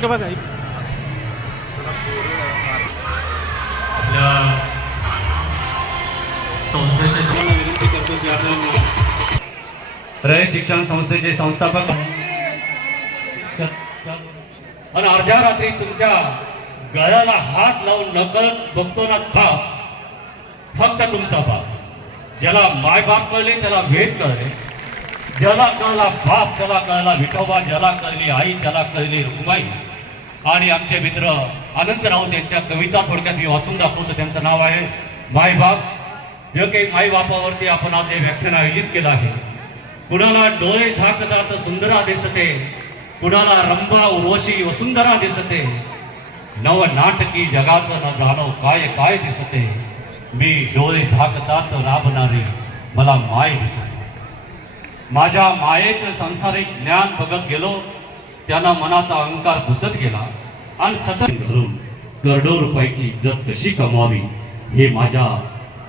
इकडे बघा. आपल्या संस्थेचे विनंती करतो की आपण रय शिक्षण संस्थेचे संस्थापक आणि अर्ध्या रात्री तुमच्या गळ्याला हात लावून नकळत बघतो ना फक्त तुमचा बाप. ज्याला माय बाप कळले त्याला वेद कळले, ज्याला कळला बाप त्याला कळला विठोबा, ज्याला कळली आई त्याला कळली रुक्माई. आणि आमचे मित्र अनंत राऊत यांच्या कविता थोडक्यात मी वाचून दाखवतो. त्यांचं नाव आहे माय बाप. जे काही माई बापावरती आपण आज हे व्याख्यान आयोजित केलं आहे. कुणाला डोळे झाकतात सुंदरा दिसते, कुणाला रंभा उर्वशी वसुंधरा दिसते, नव नाटकी जगाचं न जाणो काय काय दिसते. मी डोळे झाकतात राबणारी मला माय दिसते. माझ्या मायेचं सांसारिक ज्ञान बघत गेलो, त्यांना मनाचा अहंकार घुसत गेला आणि सतत धरून करोडो रुपयाची इज्जत कशी कमवावी हे माझ्या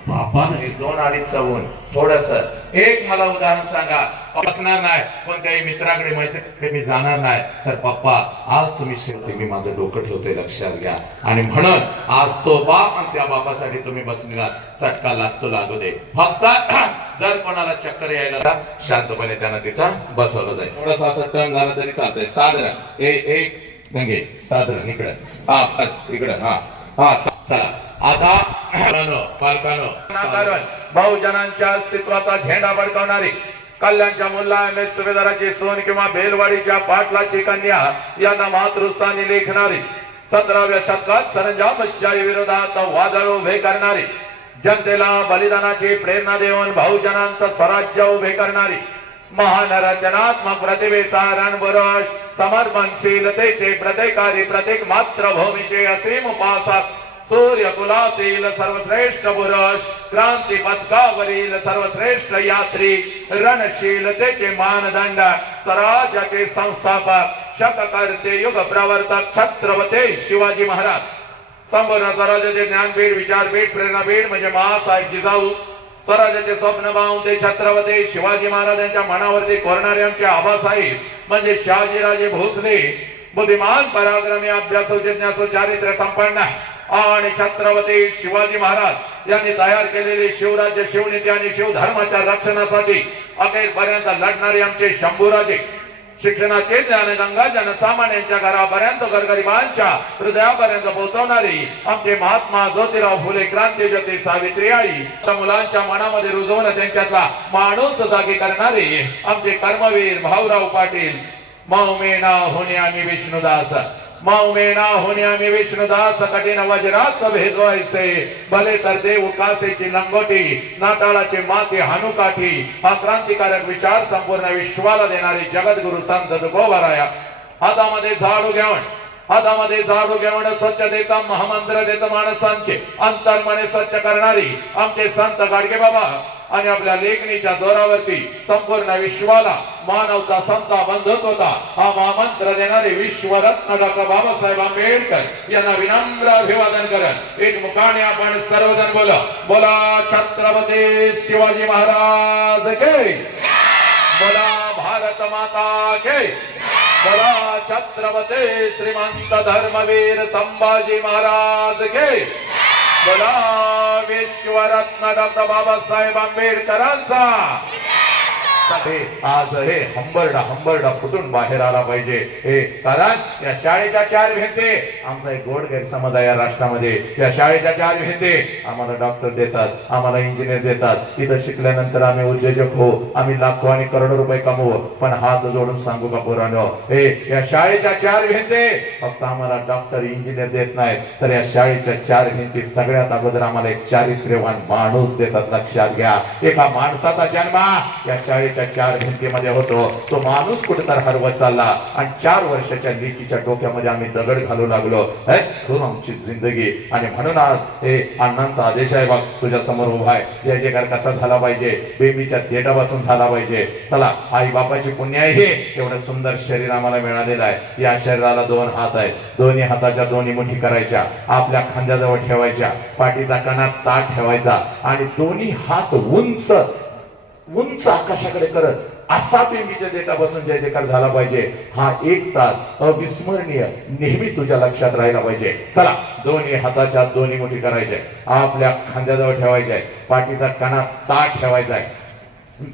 बापाने 2-2.5 ऊन थोडस एक मला उदाहरण सांगा. बसणार नाही, कोणत्याही मित्राकडे माहिती मी जाणार नाही, तर पप्पा आज तुम्ही शेवटी मी माझं डोकं ठेवतोय लक्षात घ्या. आणि म्हणून आज तो बाप आणि त्या बापासाठी तुम्ही बसलेला चटका लागू दे. फक्त जर कोणाला चक्कर यायला शांतपणे त्यांना तिथं बसवलं जाईल. थोडस असं टर्न झालं तरी चालतंय. साधारण एक गंगे साधारण इकडे हा बस इकडे हा हा चला. आता पालकानो बहुजनांच्या अस्तित्वाचा झेंडा फडकवणारी कल्याणच्या मुल्ला एम.एस. सुभेदाराची सोन किंवा बेलवाडीच्या पाटलाची कन्या यांना मातृस्थानी लेखणारी 17व्या शतकात सरंजामशाही विरोधात वादळ उभे करणारी जनतेला बलिदानाची प्रेरणा देऊन बहुजनांचं स्वराज्य उभे करणारी महान रचनात्मक प्रतिभेचा रणबुरश समर्पणशीलतेचे प्रत्येकारी प्रत्येक मातृभूमीचे असीम उपासक सूर्यकुलातील सर्वश्रेष्ठ पुरुष क्रांती पथकावरील सर्वश्रेष्ठ यात्री रणशीलतेचे मानदंड स्वराज्याचे संस्थापक शककर्ते युग प्रवर्तक छत्रपती शिवाजी महाराज संपूर्ण स्वराज्याचे ज्ञानपीठ विचारपीठ प्रेरणापीठ म्हणजे महासाहेब जिजाऊ स्वराज्याचे स्वप्न पाहून छत्रपती शिवाजी महाराजांच्या मनावरती कोरणारे आमचे आबासाहेब म्हणजे शहाजीराजे भोसले बुद्धिमान पराक्रमी अभ्यासू जिज्ञासू चारित्र्य संपन्न आणि छत्रपती शिवाजी महाराज यांनी तयार केलेले शिवराज्य शिवनीती आणि शिवधर्माच्या रक्षणासाठी अखेरपर्यंत लढणारे आमचे शंभूराजे शिक्षणाचे ज्ञान गंगा जनसामान्यांच्या घरापर्यंत गोरगरिबांच्या हृदयापर्यंत पोहोचवणारी आमचे महात्मा ज्योतिराव फुले क्रांतीज्योती सावित्री आई मुलांच्या मनामध्ये रुजवून त्यांच्यातला माणूस जागी करणारे आमचे कर्मवीर भाऊराव पाटील मौमेना होणे आम्ही विष्णुदास मौमेना होणे आम्ही विष्णुदास कठीण वज्रास भेदवायचे भले तर देव कासेची लंगोटी नाताळाचे माते हानुकाठी हा क्रांतिकारक विचार संपूर्ण विश्वाला देणारी जगद्गुरु संत तुकोबाराया हातामध्ये झाडू घेऊन स्वच्छतेचा महामंत्र देत माणसांचे अंतर्मने स्वच्छ करणारी आमचे संत गाडगे बाबा आणि आपल्या लेखणीच्या जोरावरती संपूर्ण विश्वाला मानवता संता बंधुत्वता हा महामंत्र देणारे विश्वरत्न डॉक्टर बाबासाहेब आंबेडकर यांना विनम्र अभिवादन करत एक मुखाने आपण सर्वजण बोला छत्रपती शिवाजी महाराज के, बोला भारत माता के, बोला छत्रपती श्रीमंत धर्मवीर संभाजी महाराज के, बोला विश्वरत्न डॉक्टर बाबासाहेब आंबेडकरांचा. आज हे हंबरडा फुटून बाहेर आला पाहिजे. हे कारण या शाळेच्या 4 भिंती आमचा एक गोड गैरसमज आहे या राष्ट्रामध्ये. या शाळेच्या 4 भिंती आम्हाला डॉक्टर देतात, आम्हाला इंजिनियर देतात, इथं शिकल्यानंतर आम्ही उद्योजक हो, आम्ही लाखो आणि करोडो रुपये कमवू. पण हात जोडून सांगू का पोरांनो, हे या शाळेच्या 4 भिंती फक्त आम्हाला डॉक्टर इंजिनियर देत नाहीत, तर या शाळेच्या 4 भिंती सगळ्यात अगोदर आम्हाला एक चारित्र्यवान माणूस देतात. लक्षात घ्या, एका माणसाचा जन्म या शाळेच्या 4 भिंतीमध्ये होतो. तो माणूस कुठेतर हरवत चालला आणि 4 वर्षाच्या लेकीच्या डोक्यामध्ये आम्ही दगड घालू लागलो. आमची जिंदगी. आणि म्हणून आज हे अण्णांचा आदेश आहे बघ तुझ्या समोर उभा आहे. या जगात कसा झाला पाहिजे, बेबीच्या देठापासून झाला पाहिजे. चला, आई बापाची पुण्य आहे हे एवढं सुंदर शरीर आम्हाला मिळालेलं आहे. या शरीराला 2 हात आहेत. दोन्ही हाताच्या दोन्ही मुठी करायच्या, आपल्या खांद्याजवळ ठेवायच्या, पाठीचा कणात ताट ठेवायचा आणि दोन्ही हात उंच आकाशाकडे करत असा बेंबीच्या देठापासून जय जयकार झाला पाहिजे. हा 1 तास अविस्मरणीय नेहमी तुझ्या लक्षात राहिला पाहिजे. चला, दोन्ही हाताच्या दोन्ही मुठी करायचे, आपल्या खांद्याजवळ ठेवायचे, पाठीचा कणा ताट ठेवायचा आहे.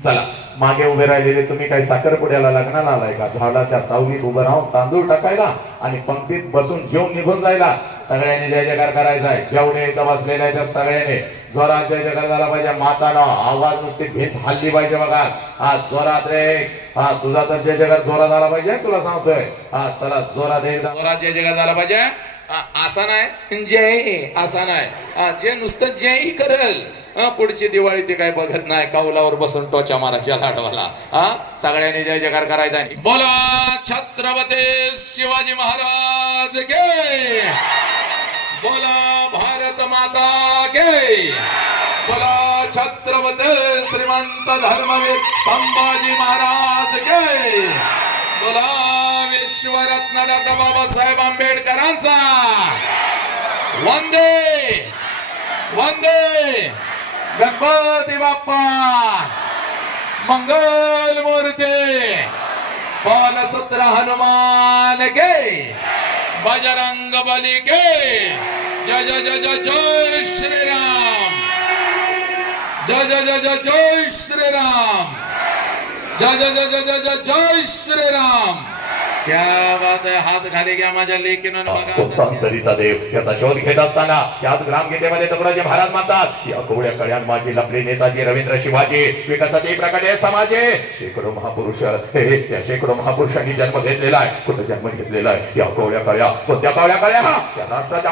चला, मागे उभे राहिलेले तुम्ही काही साखरपुड्याला लग्नाला आलाय का? झाडाच्या सावलीत उभं राहून तांदूळ टाकायला आणि पंक्तीत बसून जेवून निघून जायला. सगळ्यांनी जय जयकार करायचा आहे. जेवढे इथं बसलेले आहेत त्या सगळ्यांनी जोरात जय जयकार झाला पाहिजे. मातानं आवाज नुसती भीत हल्ली पाहिजे बघा. हा जोरात रे, हा तुझा तर जय जयकार जोरात झाला पाहिजे, तुला सांगतोय. हा चला, जोरात एकदा जोरात जय जयकार झाला पाहिजे. असा नाही जय, असा नाही जे नुसतं जय करेल. पुढची दिवाळी ते काय बघत नाही, कौलावर बसून टोचा मारायच्या लाडवाला. सगळ्यांनी जय जयकार करायचा. बोला छत्रपती शिवाजी महाराज के, बोला भारत माता के, बोला छत्रपती श्रीमंत धर्मवीर संभाजी महाराज के, बोला विश्वरत्न डॉक्टर बाबासाहेब आंबेडकरांचा वंदे वंदे गणपती बाप्पा मंगल मूर्ती. बालसत्र हनुमान के, बजरंग बली के. जय जय जय जय जय श्रीराम, जय जय जय जय जय श्रीराम, जय जय जय जय जय जय जय श्रीराम. क्या बात है. हात खाली घ्या माझ्या लेकीनं बघा. तरीचा देव याचा शोध घेत असताना याच ग्रामगीतेमध्ये तुकडोजी महाराज म्हणतात, या कोवळ्या कळ्यान माझी लपली नेताजी रवींद्र शिवाजी विकासाची प्रकटे समाजे. शेकडो महापुरुष, या शेकडो महापुरुषांनी जन्म घेतलेला आहे. कुठं जन्म घेतलेला आहे? या कोवळ्या कळ्या. कोणत्या कोवळ्या कळ्या? या राष्ट्राच्या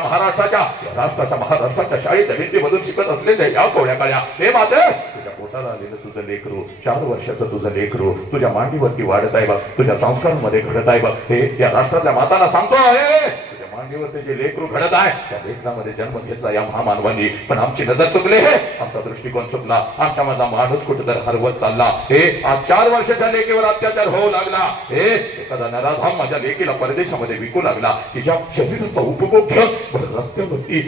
महाराष्ट्राच्या शाळेत विद्येमधून शिकत असलेल्या या कोवळ्या कळ्या. हे मात्र तुझ्या पोटाला आलेलं तुझं लेकरू, 4 वर्षाचं तुझं लेकरू तुझ्या मांडीवरती वाढत आहे बघ, तुझ्या संस्कारांमध्ये घडत आहे. हे या राष्ट्रातल्या मातांना सांगतो, तुझ्या मांडीवरती जे लेकरू घडत आहे त्या लेकरामध्ये जन्म घेतला या महामानवांनी. पण आमची नजर चुकली, आमचा दृष्टिकोन चुकला, आमच्या माझा माणूस कुठेतरी हरवत चालला. आज 4 वर्षाच्या लेकीवर अत्याचार होऊ लागला. एखादा नराधाम माझ्या लेकीला परदेशामध्ये विकू लागला. तिच्या शरीराचा उपभोग घेऊन रस्त्यावरती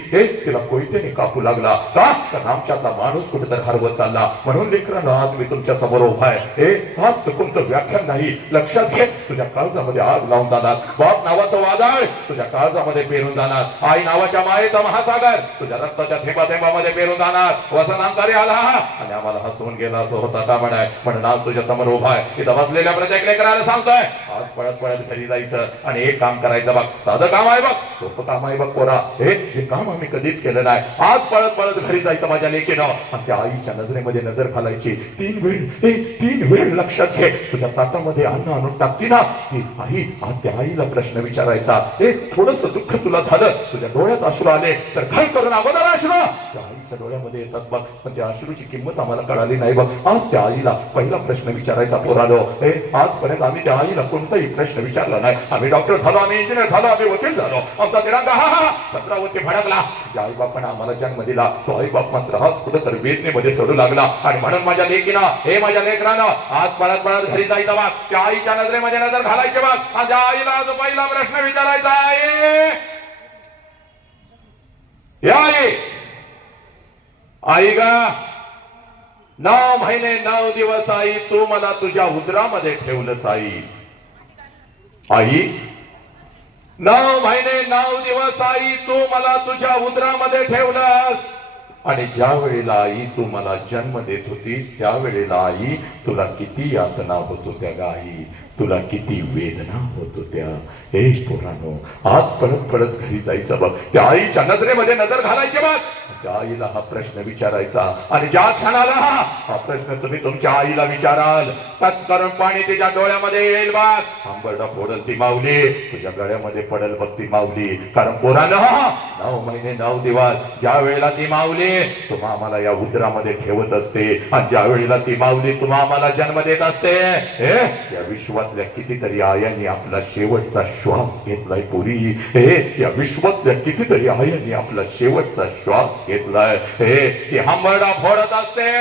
तिला कोयत्याने कापू लागला. का? कारण आमच्यातला माणूस कुठेतरी हरवत चालला. म्हणून लेकरांना आज मी तुमच्या समोर उभा आहे. आज चुकून व्याख्यान नाही, लक्षात घे. तुझ्या काळजामध्ये आग लावून जाणार. बाप नावाचं वादळ तुझ्या काळजामध्ये पेरून जाणार. आई नावाच्या मायेचा महासागर तुझ्या रक्ताच्या थेंबा थेंबामध्ये पेरून जाणार. वसनांतरी आला आणि आम्हाला हसवून गेला असं होता का म्हणाय. म्हणून आज तुझ्या समोर उभा आहे. इथं बसलेल्या प्रत्येक लेकराला सांगतोय, आज पळत पळत घरी जायचं आणि एक काम करायचं बघ. साधं काम आहे बघ, सोपं काम आहे बघ पोरा. हे काम आम्ही कधीच केलं नाही. आज पळत पळत घरी जायचं माझ्या लेकीनं आणि त्या आईच्या नजरेमध्ये नजर घालायची. 3 वेळ लक्षात घे. तुझ्या ताटामध्ये अन्न आणून टाकती ना ती आई, आज त्या आईला प्रश्न विचारायचा. थोडस दुःख तुला झालं, तुझ्या डोळ्यात अश्रू आले तर काय करून अगोदर अश्रू त्या आईच्या डोळ्यामध्ये येतात बघ. पण त्या अश्रूची किंमत आम्हाला कळाली नाही बघ. आज त्या आईला पहिला प्रश्न विचारायचा पोरालो. आजपर्यंत आम्ही त्या आईला कोणताही प्रश्न विचारला नाही. आम्ही डॉक्टर झालो, आम्ही इंजिनियर झालो, आम्ही वकील झालो, आमचा तिरंगा हा 17वरती भडकला. ज्या आई बापाने आम्हाला जन्म दिला तो आई बाप मात्र आज कुठं तर वेदनेमध्ये सोडू लागला. आणि म्हणून माझ्या लेकीनं, माझ्या लेकरानं आज पळत पळत घरी जायचं बघ. त्या आईच्या नजरेमध्ये नजर घालायची बघ. त्या आईला आज पहिला प्रश्न विचारायचा आहे, आई गा 9 महिने 9 दिवस आई तू मला तुझ्या उदरामध्ये ठेवलंस. आई 9 महिने 9 दिवस आई तू मला तुझ्या उदरामध्ये ठेवलंस. आणि ज्या वेळेला आई तू मला जन्म देत होतीस त्यावेळेला आई तुला किती यातना होत होत्या ग आई, तुला किती वेदना होत होत्या. हे पोरांनो, आज पळत पळत घरी जायचं बघ. त्या आईच्या नजरेमध्ये नजर घालायची बघ. त्या आईला हा प्रश्न विचारायचा. आणि ज्या क्षणाला हा प्रश्न तुम्ही तुमच्या आईला विचाराल तच करून पाणी तिच्या डोळ्यामध्ये येईल बघ. आंबरडा फोडल ती माऊली, तुझ्या गळ्यामध्ये पडेल बघ ती माऊली. कारण पोरांनो 9 महिने 9 दिवस ज्या वेळेला ती माऊली तुम्हा आम्हाला या उदरामध्ये ठेवत असते आणि ज्या वेळेला ती माऊली तुम्हा आम्हाला जन्म देत असते, या विश्वातल्या कितीतरी आयांनी आपला शेवटचा श्वास घेतलाय पोरी. या विश्वातल्या कितीतरी आयांनी आपला शेवटचा श्वास घेतलाय. ती हंबरडा फोडत असते,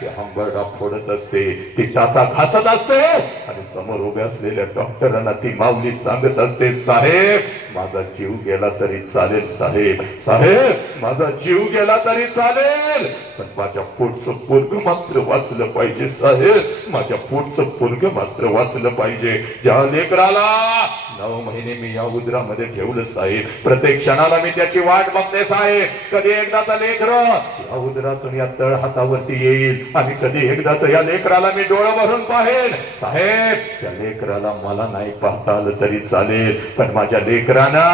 ती हंबरडा फोडत असते, ती टाचा घासत असते आणि समोर उभ्या असलेल्या डॉक्टरांना ती माऊली सांगत असते, साहेब माझा जीव गेला तरी चालेल, साहेब माझा जीव गेला तरी चालेल, पण माझ्या पोटचं पोरग मात्र वाचलं पाहिजे साहेब, माझ्या पोटचं पोरग मात्र वाचलं पाहिजे. ज्या लेकराला 9 महिने मी या उदरामध्ये ठेवलं साहेब, प्रत्येक क्षणाला मी त्याची वाट बघते साहेब. कधी एकदाचा लेकर या उदरातून या तळ हातावरती येईल आणि कधी एकदाच या लेकराला मी डोळं भरून पाहेन साहेब. त्या लेकराला मला नाही पाहता आलं तरी चालेल, पण माझ्या लेकरांना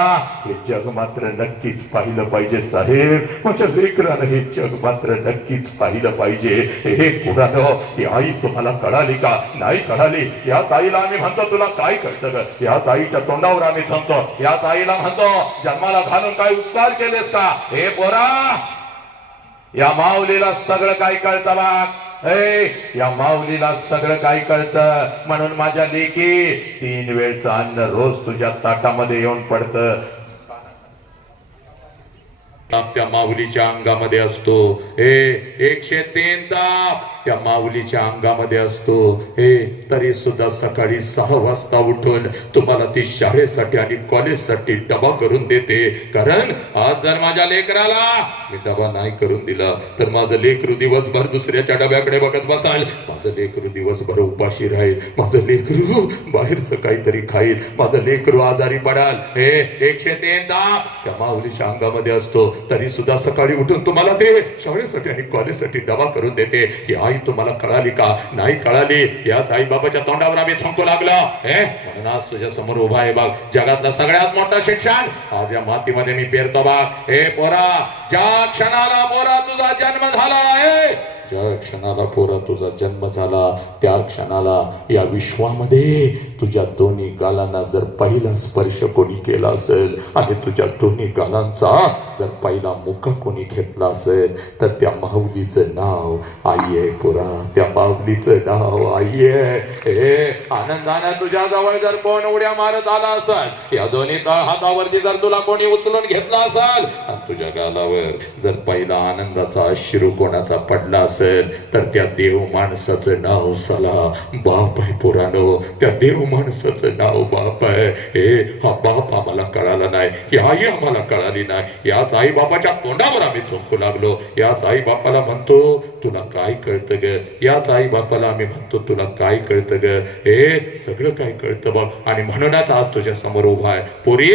हे जग मात्र नक्कीच पाहिलं पाहिजे साहेब. माझ्या लेकरानं हे जग मात्र नक्कीच पाहिलं पाहिजे. हे पुराणं ही आई तुम्हाला कळाली का नाही कळाली? याच आईला आम्ही म्हणतो तुला काय कळतं ग? याच आईच्या तोंडावर आम्ही थांबतो, याच आईला म्हणतो जन्माला घालून काय उपकार केलेस का? हे पोरा, या माऊलीला सगळं काय कळतं बघ. या माऊलीला सगळं काय कळतं, म्हणून माझ्या लेकी 3 वेळचं अन्न रोज तुझ्या ताटामध्ये येऊन पडतं. ताप त्या माऊलीच्या अंगामध्ये असतो. 103 ताप त्या माऊलीच्या अंगामध्ये असतो. तरी सुद्धा सकाळी 6 वाजता उठून तुम्हाला ती शाळेसाठी आणि कॉलेजसाठी डबा करून देते. कारण आज जर माझ्या लेकराला मी डबा नाही करून दिला तर माझं लेकरू दिवसभर दुसऱ्याच्या डब्याकडे बघत बसाल, माझं लेकरू दिवसभर उपाशी राहील, माझं लेकरू बाहेरचं काहीतरी खाईल, माझं लेकरू आजारी पडाल. 103 ताप त्या माऊलीच्या अंगामध्ये असतो. तरी सुद्धा सकाळी उठून तुम्हाला ते शाळेसाठी आणि कॉलेजसाठी डबा करून देते. ही आई तुम्हाला कळाली का नाही कळाली? याच आई बाबाच्या तोंडावर आम्ही थांबू लागलो. म्हणून आज तुझ्या समोर उभा आहे बघ जगातलं सगळ्यात मोठं शिक्षण आज या मातीमध्ये मी पेरतो बघ. पोरा, ज्या क्षणाला पोरा तुझा जन्म झाला आहे, ज्या क्षणाला पोरा तुझा जन्म झाला त्या क्षणाला या विश्वामध्ये तुझ्या दोन्ही गालांना जर पहिला स्पर्श कोणी केला असेल आणि तुझ्या दोन्ही गालांचा जर पहिला मुका कोणी घेतला असेल तर त्या माऊलीचं नाव आई आहे पोरा, त्या माऊलीचं नाव आई आहे. आनंदानं तुझ्या जवळ जर कोण उड्या मारत आला असेल, या दोन्ही हातावरती जर तुला कोणी उचलून घेतला असेल आणि तुझ्या गालावर जर पहिला आनंदाचा अश्रू कोणाचा पडला असेल तर त्या देव माणसाचं नाव साला बाप आहे पोरानो, त्या देव माणसाचं नाव बाप आहे. हा बाप आम्हाला कळाला नाही, ही आई आम्हाला कळाली नाही. याच आई बापाच्या तोंडावर आम्ही थुंकू लागलो. याच आई बापाला म्हणतो तुला काय कळतं ग? याच आई बापाला आम्ही म्हणतो तुला काय कळतं ग? सगळं काय कळतं बघ. आणि म्हणूनच आज तुझ्या समोर उभा आहे. पोरी,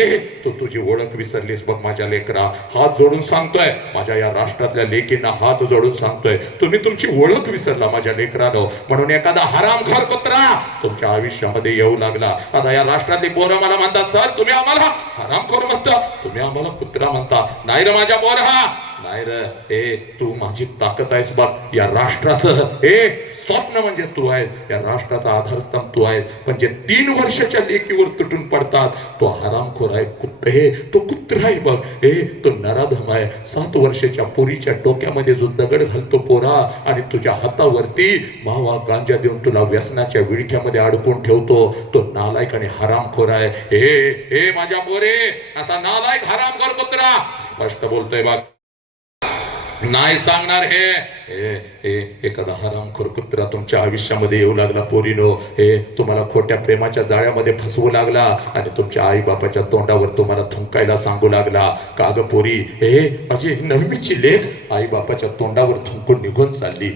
तू तुझी ओळख विसरलीस बघ. माझ्या लेकरा हात जोडून सांगतोय, माझ्या या राष्ट्रातल्या लेकींना हात जोडून सांगतोय, तुम्ही तुमची ओळख विसरला माझ्या लेकरानो. म्हणून एखादा हरामखोर कुत्रा तुमच्या आयुष्यामध्ये येऊ लागला. आता या राष्ट्रातली पोरं मला म्हणतात सर तुम्ही आम्हाला हरामखोर म्हणता, तुम्ही आम्हाला कुत्रा म्हणता. नाही रे माझ्या पोरा, नाही रे. तू माझी ताकद आहेस बघ. या राष्ट्राचं स्वप्न म्हणजे तू आहेस, या राष्ट्राचा आधारस्तंभ तू आहेस. म्हणजे 3 वर्षाच्या लेकीवर तुटून पडतात तो हरामखोर आहे. तो कुत्रा आहे बघ. तो नराधम आहे. 7 वर्षाच्या पोरीच्या डोक्यामध्ये जो दगड घालतो पोरा आणि तुझ्या हातावरती मावा गांजा देऊन तुला व्यसनाच्या विळख्यामध्ये अडकून ठेवतो, तो नालायक आणि हरामखोर आहे. माझ्या पोरे, असा नालायक हरामखोर कुत्रा स्पष्ट बोलतोय बघ. नाही सांगणार एखादा हरामखोर कुत्रा तुमच्या आयुष्यामध्ये येऊ लागला पोरीनो, तुम्हाला खोट्या प्रेमाच्या जाळ्यामध्ये फसवू लागला आणि तुमच्या आई बापाच्या तोंडावर तुम्हाला थुंकायला सांगू लागला. का ग पोरी, माझी नववीची लेक आई बापाच्या तोंडावर थुंकून निघून चालली.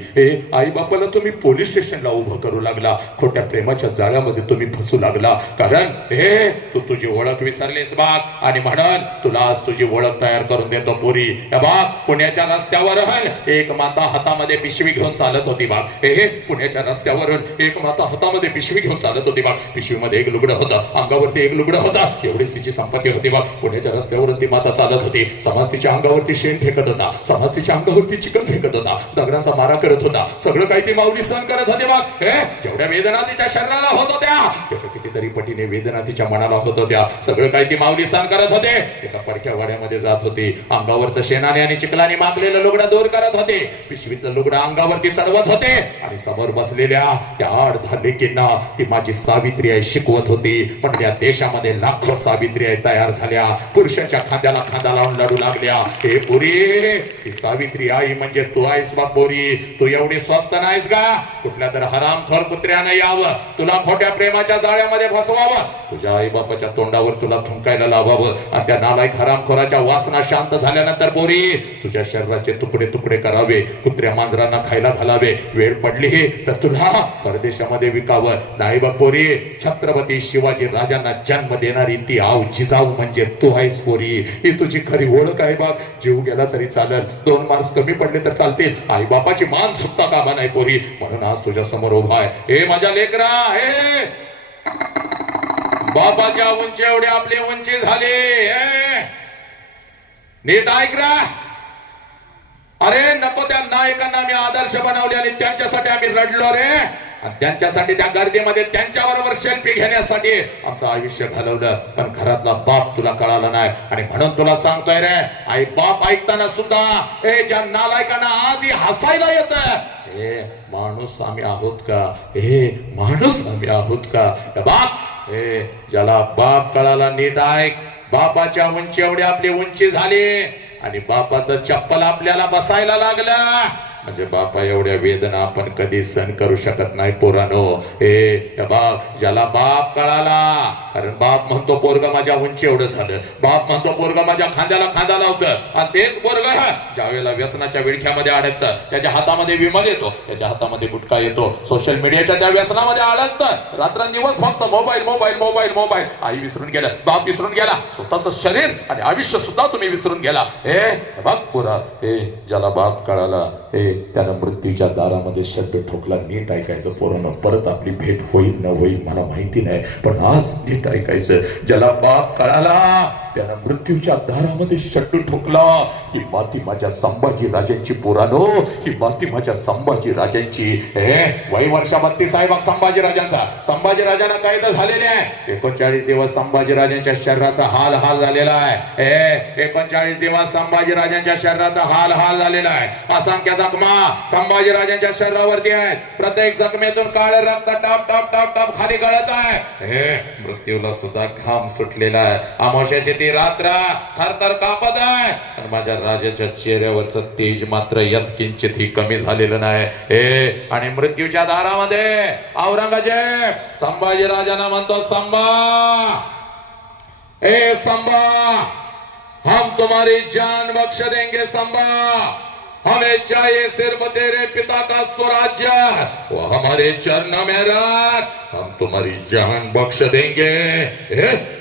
आई बापाला तुम्ही पोलीस स्टेशनला उभं करू लागला, खोट्या प्रेमाच्या जाळ्यामध्ये तुम्ही फसू लागला. कारण तू तुझी ओळख विसरलीस बाग. आणि म्हणून तुला आज तुझी ओळख तयार करून देतो पोरी. बाग, पुण्याच्या रस्त्यावर एक माता हातामध्ये पिशवी घेऊन चालत होती बाग. पुण्याच्या रस्त्यावरून एक माता हातामध्ये पिशवी घेऊन चालत होती बाग. पिशवीमध्ये एक लुगडं होतं, अंगावरती एक लुगडं होतं, एवढीच तिची संपत्ती होती बाग. पुण्याच्या रस्त्यावरून ती माता चालत होती. समाज तिच्या अंगावरती शेण फेकत होता, समाज तिच्या अंगावरती चिकन फेकत होता, दगडांचा मारा करत होता. सगळं काही ती माऊली सहन करत होती बाग. जेवढ्या वेदना तिच्या शरीराला होत होत्या त्याच्या कितीतरी पटीने वेदना तिच्या मनाला होत होत्या. सगळं काही ती माऊली सहन करत होते. एका पडक्या वाड्यामध्ये जात होती, अंगावरचं शेणाने आणि चिखलाने माखलेलं लुगडं दूर करत होते, पिशवीतलं लुगडं अंगावरती चढवत होते आणि समोर बसलेल्या त्या 8-10 लेकींना ती माझी सावित्री आई शिकवत होती. पण या देशामध्ये लाखो सावित्री आई तयार झाल्या, पुरुषाच्या खांद्याला खांदा लावून लढू लागल्या. हे पोरी, ही सावित्री आई म्हणजे तू आहेस बा पोरी. तू एवढी स्वस्त नाहीस का? कुठल्या तर हरामखोर कुत्र्यानं यावं तुला खोट्या प्रेमाच्या जाळ्यामध्ये नरकामध्ये फसवावं, तुझ्या आई बापाच्या तोंडावर तुला थुंकायला लावावं, आणि त्या नालायक हरामखोराच्या वासना शांत झाल्यानंतर पोरी तुझ्या शरीराचे तुकडे तुकडे करावे, कुत्र्या मांजरांना खायला घालावे, वेळ पडली तर तुला परदेशामध्ये विकावं. नाही बघ पोरी, छत्रपती शिवाजी राजांना जन्म देणारी ती आव जिजाऊ म्हणजे तू आहेस पोरी. ही तुझी खरी ओळख आहे बघ. जीव गेला तरी चालेल, 2 मार्क्स कमी पडले तर चालतील, आई बापाची मान सुद्धा कामा नाही पोरी. म्हणून आज तुझ्या समोर उभा आहे. हे माझ्या लेकरा, हे बाबाच्या उंची एवढी आपली उंची झाली, नीट ऐक रा. अरे नको त्या नायकांना मी आदर्श बनवले आणि त्यांच्यासाठी आम्ही रडलो रे, आणि त्यांच्यासाठी त्या गर्दीमध्ये त्यांच्याबरोबर सेल्फी घेण्यासाठी आमचं आयुष्य घालवलं. पण घरातला बाप तुला कळाला नाही, आणि म्हणून तुला सांगतोय रे, आई बाप ऐकताना सुद्धा ज्या नालायकांना आजही हसायला येत, हे माणूस आम्ही आहोत का? हे माणूस आम्ही आहोत का? बाप, हे ज्याला बाप कळाला नीट ऐक. बापाच्या उंची एवढी आपली उंची झाली, आणि बापाचं चप्पल आपल्याला बसायला लागलं, म्हणजे बापा एवढ्या वेदना आपण कधी सहन करू शकत नाही पोरानो. बाप, ज्याला बाप कळाला, कारण बाप म्हणतो पोरग माझ्या उंची एवढं झालं, बाप म्हणतो पोरग माझ्या खांद्याला खांदा लावतं, आणि तेच पोरग ज्या वेळेला व्यसनाच्या विळख्यामध्ये अडकतं, त्याच्या हातामध्ये विमल येतो, त्याच्या हातामध्ये गुटखा येतो, सोशल मीडियाच्या त्या व्यसनामध्ये अडकतं, रात्रंदिवस फक्त मोबाईल मोबाईल मोबाईल मोबाईल. आई विसरून गेला, बाप विसरून गेला, स्वतःच शरीर आणि आयुष्य सुद्धा तुम्ही विसरून गेला. बघ पोरा, ज्याला बाप कळाला, त्यानं मृत्यूच्या दारामध्ये शब्द ठोकला. नीट ऐकायचं पोरांनो, परत आपली भेट होईल न होईल मला माहिती नाही, पण आज नीट ऐकायचं. ज्याला बाप कळाला त्यानं मृत्यूच्या दारामध्ये शट्टू ठोकला. ही माती माझ्या संभाजी राजांची पोरानो, ही माती माझ्या संभाजी राजांची. वय वर्ष 32 आहे बघ संभाजी राजांचा. संभाजी राजांना काय तर झालेले आहे, 39 दिवस संभाजी राजांच्या शरीराचा हाल हाल झालेला आहे. 39 दिवस संभाजी राजांच्या शरीराचा हाल हाल झालेला आहे. असंख्य जखमा संभाजी राजांच्या शरीरावरती आहेत. प्रत्येक जखमेतून काळ रक्त टाप टाप टाप टाप खाली गळत आहे. मृत्यूला सुद्धा घाम सुटलेला आहे. अमावस्याची ती रात्र थरथर कापत आहे, आणि माझ्या राजाच्या चेहऱ्यावरचं तेज मात्र यत्किंचित ही कमी झालेलं नाही. आणि मृत्यूच्या दारामध्ये औरंगजेब संभाजी राजांना म्हणतो, संभा, संभा, हम तुम्हारी जान बख्श देंगे संभा, हमें चाहिए सिर्फ तेरे पिता का स्वराज्य, वो हमारे चरणों में रख, हम तुम्हारी जान बख्श देंगे.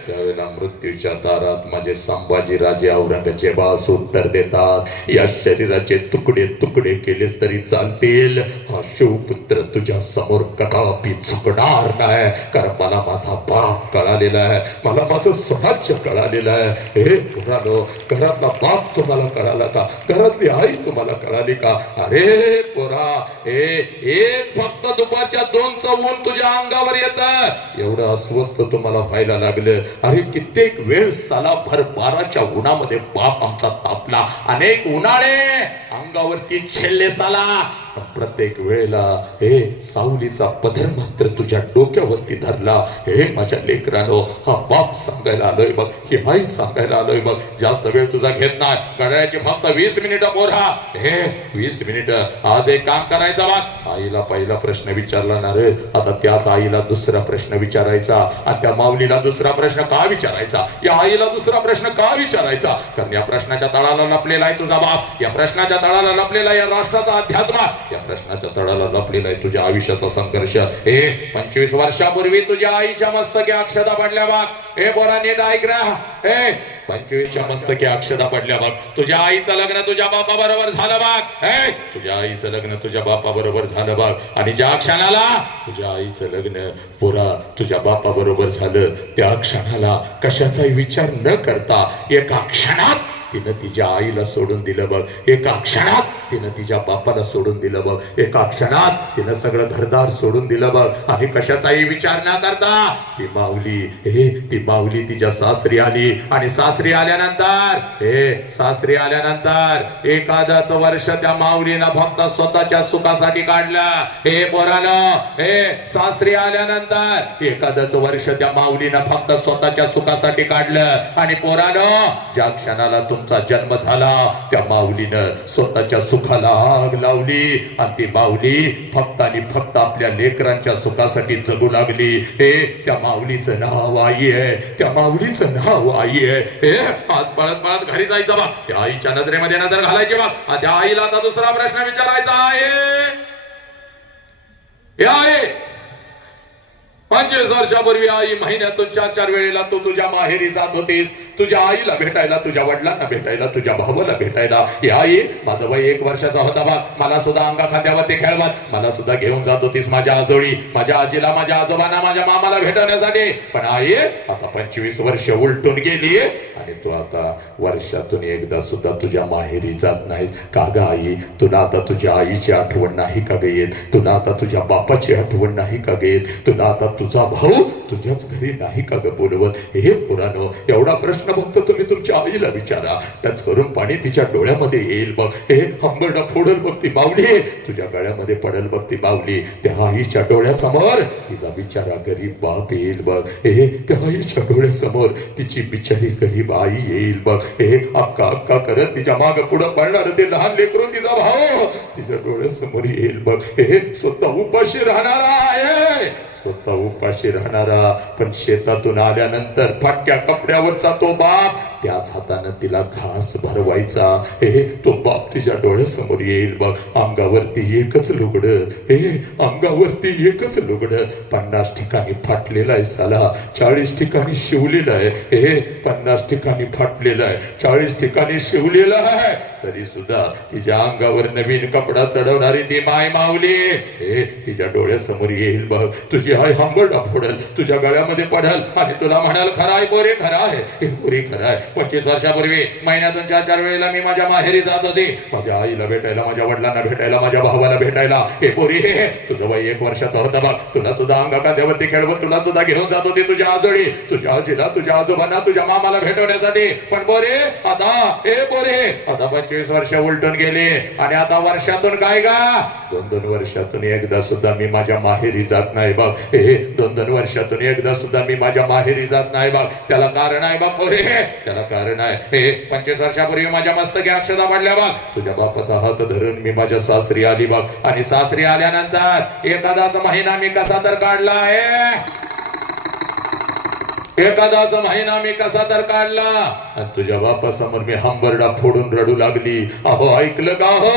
त्यावेळेला मृत्यूच्या दारात माझे संभाजी राजे औरंगजेबास उत्तर देतात, या शरीराचे तुकडे तुकडे केलेस तरी चालतील, हा शिवपुत्र तुझ्या समोर कदापि झुकणार नाही, कारण मला माझा बाप कळालेला आहे, मला माझं स्वराज्य कळालेलं आहे. पुरानो, घरातला बाप तुम्हाला कळाला का? घरातली आई तुम्हाला कळाली का? अरे पोरा, एक फक्त दुपारच्या 2चं ऊन तुझ्या अंगावर येतं, एवढं अस्वस्थ तुम्हाला व्हायला लागलं. अरे कित्येक वेळ साला भर 12च्या उन्हामध्ये बाप आमचा तापला, अनेक उन्हाळे अंगावरती छेलले साला, प्रत्येक वेळेला सावलीचा पदर मात्र तुझ्या डोक्यावरती धरला. माझ्या लेकरानो, हा बाप सांगायला आलोय बघ, ही आई सांगायला आलोय बघ. जास्त वेळ तुझा घेत नाही, घड्याळाची फक्त 20 मिनिटं पोरा. 20 मिनिटं. आज एक काम करायचं बघ, आईला पहिला प्रश्न विचारला ना रे, आता त्याच आईला दुसरा प्रश्न विचारायचा, आणि त्या माऊलीला दुसरा प्रश्न का विचारायचा, या आईला दुसरा प्रश्न का विचारायचा? कारण या प्रश्नाच्या तळाला लपलेला आहे तुझा बाप, या प्रश्नाच्या तळाला लपलेला या राष्ट्राचा अध्यात्म, या प्रश्नाच्या तळाला लपलेला आहे तुझ्या आयुष्याचा संघर्ष. 25 वर्षापूर्वी तुझ्या आईच्या मस्तकी अक्षता पडल्या बघ. बोरा नीट ऐक रा. 25च्या मस्तकी अक्षता पडल्या बघ. तुझ्या आईचं लग्न तुझ्या बापा बरोबर झालं बघ. तुझ्या आईचं लग्न तुझ्या बापा बरोबर झालं बघ. आणि ज्या क्षणाला तुझ्या आईचं लग्न पुरा तुझ्या बापा बरोबर झालं, त्या क्षणाला कशाचाही विचार न करता एका क्षणात तिनं तिच्या आईला सोडून दिलं बघ. एका क्षणात तिनं तिच्या बापाला सोडून दिलं बघ. एका क्षणात तिनं सगळं घरदार सोडून दिलं बघ. आणि कशाचाही विचार न करता ती माऊली तिच्या सासरी आली. आणि सासरी आल्यानंतर एखादच वर्ष त्या माऊलीनं फक्त स्वतःच्या सुखासाठी काढलं. पोरानं, सासरी आल्यानंतर एखादच वर्ष त्या माऊलीनं फक्त स्वतःच्या सुखासाठी काढलं. आणि पोरानं, ज्या क्षणाला तुमचा जन्म झाला त्या माऊलीनं स्वतःच्या सुखाला आग लावली आणि ती माऊली फक्त आणि फक्त आपल्या लेकरांच्या सुखासाठी जगू लागली. हे त्या माऊलीचं नाव आई आहे, त्या माऊलीचं नाव आई आहे. हे आज पळत पळत घरी जायचं बा, त्या आईच्या नजरेमध्ये नजर घालायची बा. त्या आईला आता दुसरा प्रश्न विचारायचा आहे. 25 वर्षापूर्वी आई महिन्यातून 4 वेळेला तू तुझ्या माहेरी जात होतीस, तुझ्या आईला भेटायला, तुझ्या वडिलांना भेटायला, तुझ्या भावाला भेटायला. ही आई, माझं वय 1 वर्षाचा होता बा, मला सुद्धा अंगा खांद्यावरती खेळवत मला सुद्धा घेऊन जात होतीस माझ्या आजोळी, माझ्या आजीला, माझ्या आजोबांना, माझ्या मामाला भेटवण्यासाठी. पण आई आता 25 वर्ष उलटून गेली आणि तू आता वर्षातून एकदा सुद्धा तुझ्या माहेरी जात नाहीस. का ग आई, तुला आता तुझ्या आईची आठवण नाही का ग येत? तुला आता तुझ्या बापाची आठवण नाही का ग येत? तुला आता तुझा भाऊ तुझ्याच घरी नाही का ग बोलवत? हे पुरानो, एवढा प्रश्न फक्त तुम्ही तुमच्या आईला विचारा. टच करून पाणी तिच्या डोळ्यामध्ये येईल बघ. हे हंबरडा फोडल बघ ती बावली, तुझ्या गळ्यामध्ये पडल बघ ती बावली. त्या आईच्या डोळ्यासमोर तिचा बिचारा गरीब बाप येईल बघ. हे त्या आईच्या डोळ्यासमोर तिची बिचारी गरीब आई येईल बघ. हे अक्का अक्का करत तिच्या माग पुढं पडणार ते लहान लेकरून तिचा भाऊ तिच्या डोळ्यासमोर येईल बघ. हे स्वतः उपाशी राहणारा आहे, स्वतः उपाशी राहणारा, पण शेतातून आल्यानंतर फाटक्या कपड्यावरचा तो बाप त्याच हातानं तिला घास भरवायचा. हे तो बाप तिच्या डोळ्यासमोर येईल बघ. अंगावरती एकच लुगडं, हे अंगावरती एकच लुगडं, 50 ठिकाणी फाटलेलं आहे साला, 40 ठिकाणी शिवलेलं आहे. हे 50 ठिकाणी फाटलेलं आहे, 40 ठिकाणी शिवलेलं आहे, तरी सुद्धा तिच्या अंगावर नवीन कपडा चढवणारी ती माय माऊली हे तिच्या डोळ्यासमोर येईल बघ. तुझी आई हंबरडा फोडल, तुझ्या गळ्यामध्ये पडल आणि तुला म्हणाल खरं आहे पोरे, खरं आहे हे पोरी, खरं आहे. 25 वर्षापूर्वी महिन्यातून 4 वेळेला मी माझ्या माहेरी जात होते, माझ्या आईला भेटायला, माझ्या वडिलांना भेटायला, माझ्या भावाला भेटायला. हे पोरी, हे तुझं वय 1 वर्षाचा होता बघ, तुला सुद्धा अंगा खांद्यावरती खेळवत तुला सुद्धा घेऊन जात होते तुझ्या आजोळी, तुझ्या आजीला, तुझ्या आजोबांना, तुझ्या मामाला भेटवण्यासाठी. पण पोरे आता, हे पोरे आता 25 वर्ष उलटून गेले आणि आता वर्षातून काय गा 2-2 वर्षातून एकदा सुद्धा मी माझ्या माहेरी जात नाही बघ. हे 2-2 वर्षातून एकदा सुद्धा मी माझ्या माहेरी जात नाही बघ. त्याला कारण आहे बघ पोरे, त्याला कारण आहे. हे 25 वर्षापूर्वी माझ्या मस्तकी अक्षता पडल्या बघ, तुझ्या बापाचा हात धरून मी माझ्या सासरी आली बघ. आणि सासरी आल्यानंतर एखादाच महिना मी कसा तर काढला आहे, एखादाचा महिना मी कसा तर काढला आणि तुझ्या बापासमोर मी हंबरडा फोडून रडू लागली. अहो ऐकलं का हो,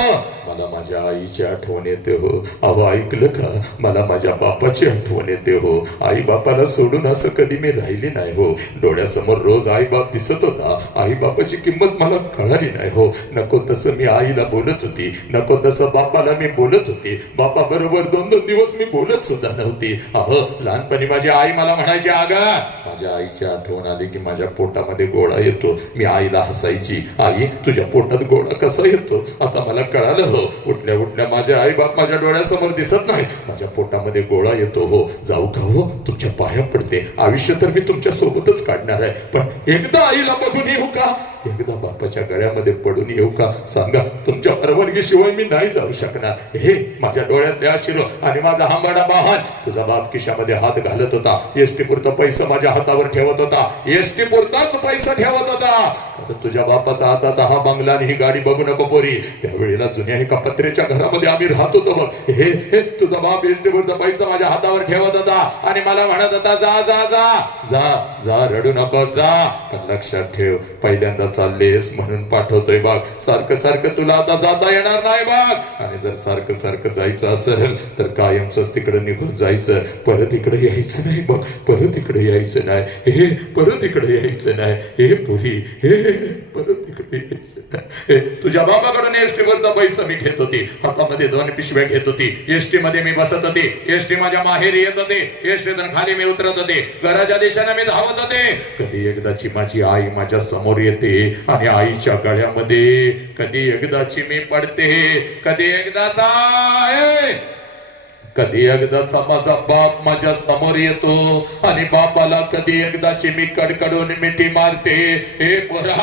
मला माझ्या आईची आठवण येते हो. अहो ऐकलं का, मला माझ्या बापाची आठवण येते हो. आई बापाला सोडून असं कधी मी राहिली नाही हो. डोळ्यासमोर रोज आई बाप दिसत होता, आई बापाची किंमत मला कळाली नाही हो. नको तसं मी आईला बोलत होती, नको तसं बापाला मी बोलत होती. बापा बरोबर 2-2 दिवस मी बोलत सुद्धा नव्हती. अहो लहानपणी माझी आई मला म्हणायची, अगं माझ्या आईची आठवण आली की माझ्या पोटामध्ये गोळा येतो. मी आईला हसायची, आई तुझ्या पोटात गोळा कसा येतो? आता मला कळालं हो. उठल्या उठल्या माझे आई बाप माझ्या डोळ्यासमोर दिसत नाही, माझ्या पोटामध्ये गोळा येतो हो. जाऊ का हो, तुमच्या पाया पडते, आयुष्य तर मी तुमच्या सोबतच काढणार आहे, पण एकदा आईला बघून येऊ का, एकदा बापाच्या गळ्यामध्ये पडून येऊ का? सांगा, तुमच्या परवानगीशिवाय मी नाही जाऊ शकणार. हे माझ्या डोळ्यातले आशिरो आणि माझा हंबरडा वाहन. तुझा बाप खिशामध्ये हात घालत होता, एसटी पुरता पैसा माझ्या हातावर ठेवत होता, एसटी पुरताच पैसा ठेवत होता. तुझ्या बापाचा हाताचा हा बंगला आणि ही गाडी बघू नको पोरी, त्यावेळेला जुन्या एका पत्र्याच्या घरामध्ये आम्ही राहत होतो बघ. हे तुझा बाप एसटी पुरता पैसा माझ्या हातावर ठेवत होता आणि मला म्हणत होता, जा जा जा जा जा, रडू नको जा, पण लक्षात ठेव पहिल्यांदा चाललेस म्हणून पाठवतोय बघ. सारखं सारखं तुला आता जाता येणार नाही बघ. आणि जर सारखं सारखं जायचं असेल तर कायमच तिकडे निघून जायचं, परत इकडे यायचं नाही बघ, परत इकडे यायचं नाही. हे परत इकडे यायचं नाही. हे पुरी, हे परत इकडे यायचं नाही. तुझ्या बाबाकडून एसटी वरचा पैसा मी घेत होती, हातामध्ये 2 पिशव्या घेत होती, एसटी मध्ये मी बसत होती, एसटी माझ्या माहेरी येत होते, एसटीतून खाली मी उतरत होते, घराच्या दिशेने मी धावत होते. कधी एकदाची माझी आई माझ्या समोर येते आणि आईच्या गळ्यामध्ये कधी एकदाची मी पडते, कधी एकदाचा कधी एकदाचा माझा बाप माझ्या समोर येतो आणि बापाला कधी एकदाची मी कडकडून मिठी मारते. हे पोरा,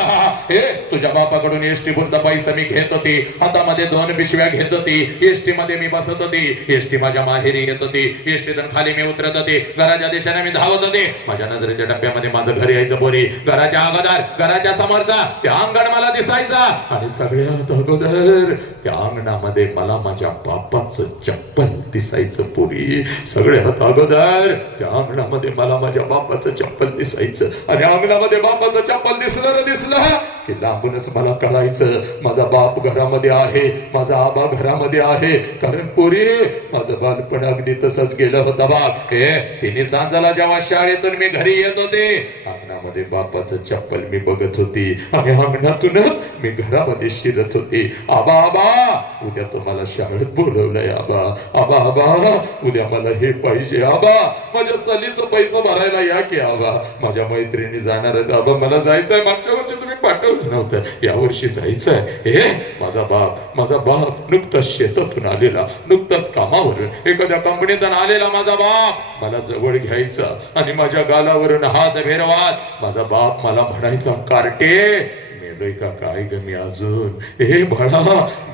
हे तुझ्या बापाकडून एसटी पुरता पैसा मी घेत होती, हातामध्ये 2 पिशव्या घेत होती, एसटी मध्ये मी बसत होती, एसटी माझ्या माहेरी येत होती, एसटीतून खाली मी उतरत होते, घराच्या दिशेने मी धावत होते. माझ्या नजरेच्या डब्यामध्ये माझं घर यायचं पोरी. घराच्या अगोदर, घराच्या समोरचा ते अंगण मला दिसायचा आणि सगळ्यात अगोदर त्या अंगणामध्ये मला माझ्या बापाचं चप्पल दिसायचं पोरी. सगळ्यात अगोदर त्या अंगणामध्ये मला माझ्या बापाचं चप्पल दिसायचं आणि अंगणामध्ये बापाचं चप्पल दिसलं की लांबूनच मला कळायचं माझा बाप घरामध्ये आहे, माझा आबा घरामध्ये आहे. कारण पोरी माझं बालपण अगदी तसंच गेलं होतं बाप. हे तिने सांजाला जेव्हा शाळेतून मी घरी येत होते, अंगणामध्ये बापाचं चप्पल मी बघत होती आणि अंगणातूनच मी घरामध्ये शिरत होती. आबा आबा, उद्या तुम्हाला शाळेत बोलवलंय. आबा आबा आबा, उद्या मला हे पाहिजे. आबा माझ्या सलीचं पैसा भरायला या की. आबा माझ्या मैत्रिणी जाणार आहेत. आबा मला जायचंय, मागच्या वर्षी तुम्ही पाठवलं नव्हतं, या वर्षी जायचंय. हे माझा बाप नुकताच शेतातून आलेला, नुकताच कामावरून एखाद्या कंपनीतून आलेला माझा बाप मला जवळ घ्यायचा आणि माझ्या गालावरून हात फिरवत माझा बाप मला म्हणायचा, कार्टे मेलोय का काय ग मी अजून? हे बाळा,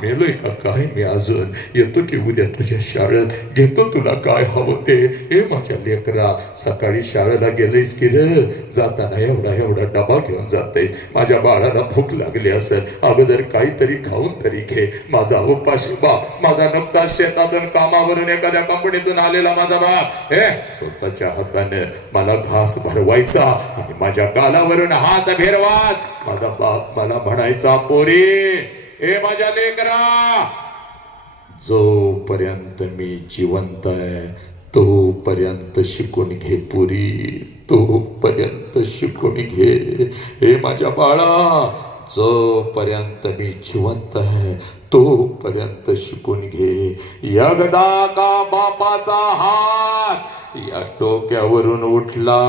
मेलोय का काय मी अजून? येतो की उद्या तुझ्या शाळेत, घेतो तुला काय हवं ते. हे माझ्या लेकरा, सकाळी शाळेला गेलेस की रे, जाताना एवढा डबा घेऊन जातेस. माझ्या बाळाला भूक लागली असेल, अगोदर काहीतरी खाऊन तरी घे. माझा उपाशी बाप, माझा नुकताच शेतातून कामावरून एखाद्या कंपनीतून आलेला माझा बाप, हे स्वतःच्या हाताने मला घास भरवायचा आणि माझ्या गालावरून हात फिरवत माझा बाप मला म्हणायचा, पोरी, हे माझ्या लेकरा, जोपर्यंत मी जिवंत आहे तोपर्यंत शिकून घे पोरी, तोपर्यंत शिकून घे. हे माझ्या बाळा, जोपर्यंत मी जिवंत आहे तोपर्यंत शिकून घे. एकदा का बापाचा हात या डोक्यावरून उठला,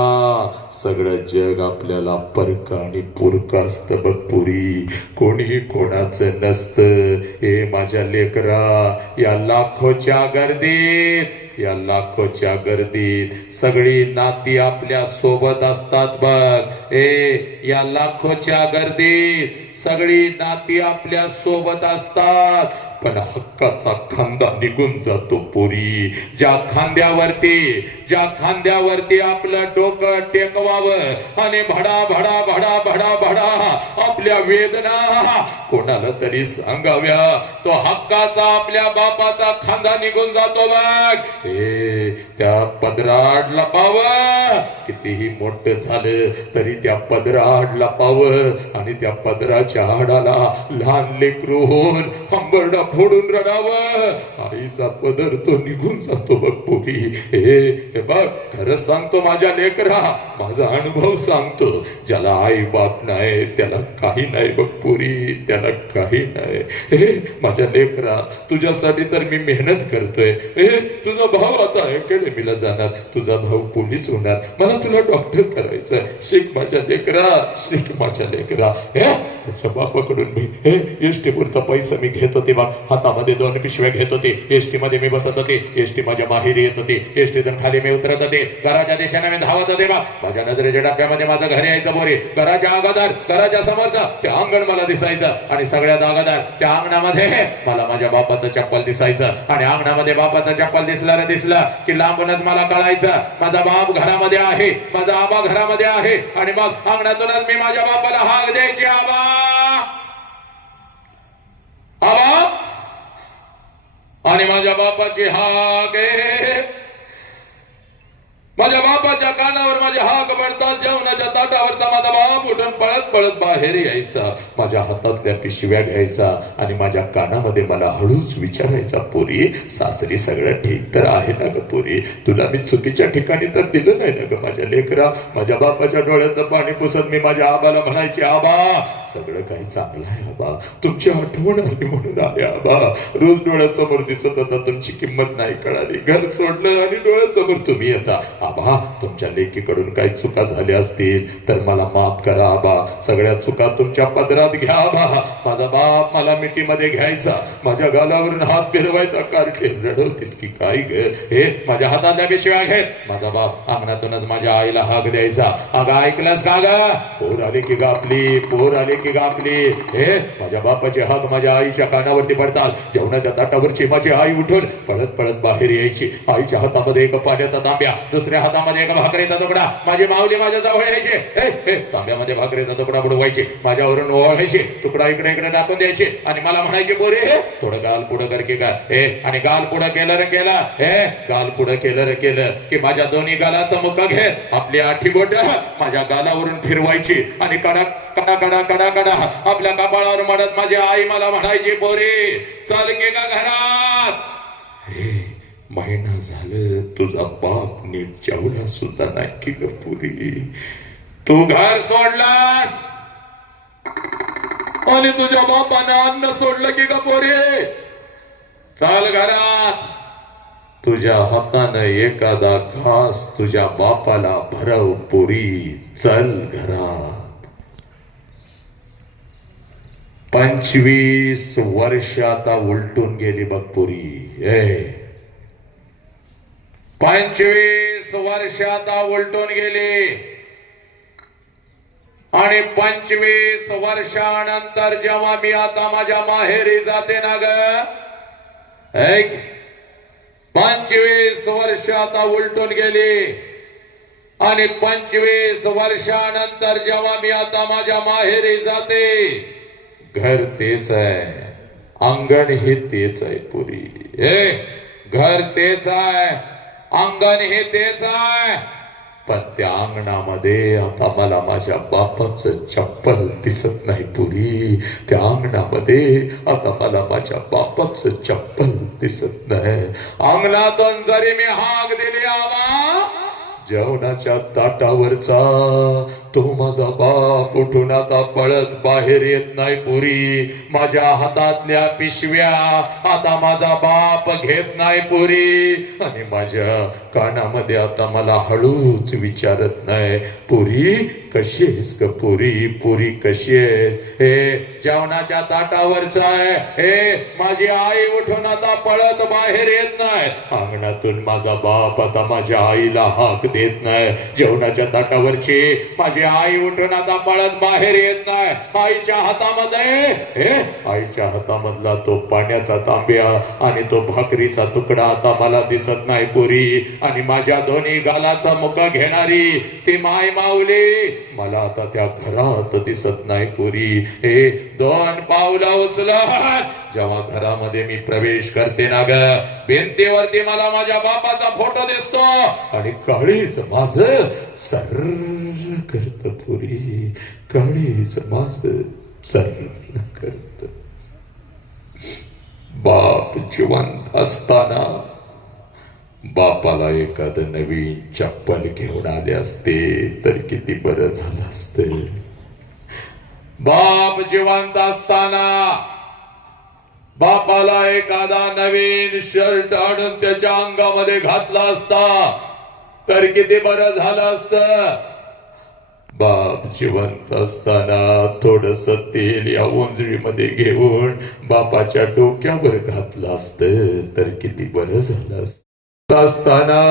सगळं जग आपल्याला परका आणि पुरका असतं बघ पुरी, कोणी कोणाचं नसतं. हे माझ्या लेकरा, या लाखोच्या गर्दीत सगळी नाती आपल्या सोबत असतात बघ. या लाखोच्या गर्दीत सगळी नाती आपल्या सोबत असतात, पण हक्काचा खांदा निघून जातो पोरी. ज्या खांद्यावरती आपलं डोकं टेकवावं आणि भडा भडा भडा भडा भडा आपल्या वेदना कोणाला तरी सांगाव्या, तो हक्काचा आपल्या बापाचा खांदा निघून जातो बघ. त्या पदराड लपावं, कितीही मोठं झालं तरी त्या पदराड लपावं आणि त्या पदराच्या आडाला लहान लेकरू होऊन हंबरडा फोडून रडावं. आईचा पदर तो निघून जातो बघ पोरी. हे बघ, खरं सांगतो माझ्या लेकरा, माझा अनुभव सांगतो, ज्याला आई बाप नाही त्याला काही नाही बघ पोरी, त्याला काही नाही. हे माझ्या लेकरा, तुझ्यासाठी तर मी मेहनत करतोय. तुझा भाऊ आता अकॅडमीला जाणार, तुझा भाऊ पोलीस होणार, मला तुला डॉक्टर करायचं. शिक माझ्या लेकरा, शिक माझ्या लेकरा. तुझ्या बापाकडून मी एसटी पुरता पैसा मी घेत होते बा, हातामध्ये 2 पिशव्या घेत होते, एसटी मध्ये मी बसत होते, एसटी माझ्या माहेरी येत होती, एसटीतून खाली मी उतरत होते, घराच्या दिशेने मी धावत होते बा. माझ्या नजरेच्या डब्यामध्ये माझं घर यायचं बोरी. घराच्या अगोदर, घराच्या समोरचं ते अंगण मला दिसायचं आणि सगळ्यात अगोदर त्या अंगणामध्ये मला माझ्या बापाचं चप्पल दिसायचं आणि अंगणामध्ये बापाचं चप्पल दिसलं की लांबूनच मला कळायचं माझा बाप घरामध्ये आहे, माझा आबा घरामध्ये आहे. आणि मग अंगणातूनच मी माझ्या बापाला हाक द्यायची, आबा आबा. आणि माझ्या बापाची हाक, माझ्या बापाच्या कानावर माझे हाक पडतात. जेवणाच्या ताटावरचा माझा बाप उठून पळत पळत बाहेर यायचा, माझ्या हातातल्या पिशव्या घ्यायचा आणि माझ्या कानामध्ये मला हळूच विचारायचा, पोरी, सासरी सगळं ठीक तर आहे ना ग पोरी? पोरी, तुला मी चुकीच्या ठिकाणी तर दिलं नाही ना ग माझ्या लेकरा. माझ्या बापाच्या डोळ्यातलं पाणी पुसत मी माझ्या आबाला म्हणायचे, आबा सगळं काही चांगलं आहे आबा, तुमची आठवण आली म्हणून आले आबा. रोज डोळ्यासमोर दिसत होता, तुमची किंमत नाही कळाली, घर सोडलं आणि डोळ्यासमोर तुम्ही येता. आबा तुमच्या लेकीकडून काही चुका झाल्या असतील तर मला माफ करा आबा, सगळ्या चुका तुमच्या पदरात घ्या आबा. माझा बाप मला मिठीमध्ये घ्यायचा, माझ्या गालावरून हात फिरवायचा. कारखे रडवतीस की काय ग, हे माझ्या हातातल्या पिशव्या घेत माझा बाप अंगणातूनच माझ्या आईला हाक द्यायचा. अगं ऐकलंस का ग, पोर आले की गापली, पोर आले की गापली. हे माझ्या बापाचे हात माझ्या आईच्या कानावरती पडतात. जेवणाच्या ताटावरची माझी आई उठून पळत पळत बाहेर यायची. आईच्या हातामध्ये एक पाण्याचा तांब्या, दुसऱ्या हातामध्ये एक भाकरीचा तुकडा. माझी माऊली माझ्या जवळ यायचे, तांब्यामध्ये भाकरीचा तुकडा बुडवायचे, माझ्यावरून ओळायचे, तुकडा इकडे इकडे टाकून द्यायचे आणि मला म्हणायचे, पोरे थोडं गाल पुढं कर की का. आणि गाल पुढं केलं रे केलं, गाल पुढं केलं रे केलं की माझ्या दोन्ही गालाचा मुक्का घेत आपली आठी बोट माझ्या गालावरून फिरवायची आणि कडा कडा कडा कडा कडा आपल्या कपाळावर मडत माझी आई मला म्हणायची, पोरी चल की का घरात. महिना झालं तुझा बाप नीट जेवला सुद्धा नाही की ग पुरी, तू घर सोडलास आणि तुझ्या बापानं अन्न सोडलं की ग पोरे. चाल घरात, तुझ्या हातानं एखादा घास तुझ्या बापाला भरव पोरी, चल घरात. 25 वर्ष आता उलटून गेली बघ पुरी. 25 वर्ष आता उलटून गेली आणि 25 वर्षानंतर जेव्हा मी आता माझ्या माहेरी जाते ना ग, 25 वर्ष आता उलटून गेली आणि 25 वर्षानंतर जेव्हा मी आता माझ्या माहेरी जाते, घर तेच आहे, अंगण हे तेच आहे पुरी. घर तेच आहे, अंगण हे तेच आहे, पण त्या अंगणामध्ये आता मला माझ्या बापाचं चप्पल दिसत नाही पुरी. त्या अंगणामध्ये आता मला माझ्या बापाचं चप्पल दिसत नाही. अंगणातून जरी मी हाक दिली आवा, जेवणाच्या ताटावरचा तो माझा बाप उठून आता पळत बाहेर येत नाही पुरी. माझ्या हातातल्या पिशव्या आता माझा बाप घेत नाही पुरी आणि माझ्या कानामध्ये आता मला हळूच विचारत नाही, पुरी कशी आहेस ग पुरी, पुरी कशी आहेस. जेवणाच्या ताटावरचा आहे, माझी आई उठून आता पळत बाहेर येत नाही. अंगणातून माझा बाप आता माझ्या आईला हाक देत नाही. जेवणाच्या ताटावरची माझी आई उठून आता पळत बाहेर येत नाही. आईच्या हातामधला तो पाण्याचा तांब्या आणि तो भाकरीचा तुकडा आता मला दिसत नाही पुरी आणि माझ्या दोन्ही गालाचा मुका घेणारी ती माय माऊली मला आता त्या घरात दिसत नाही पुरी. 2 पावलं उचलत जेव्हा घरामध्ये मी प्रवेश करते ना ग, भिंतीवरती मला माझ्या बापाचा फोटो दिसतो आणि काळीच माझ सर्र करत पुरी, काळीच माझ सर्र करत. बाप जिवंत असताना बापाला एखादं नवीन चप्पल घेऊन आले असते तर किती बरं झालं असते. बाप जिवंत असताना बापाला एखादा नवीन शर्ट आणून त्याच्या अंगामध्ये घातला असता तर किती बरं झालं असतं. बाप जिवंत असताना थोडस तेल या ओंजळीमध्ये घेऊन बापाच्या डोक्यावर घातलं असतं तर किती बरं झालं असतं. असताना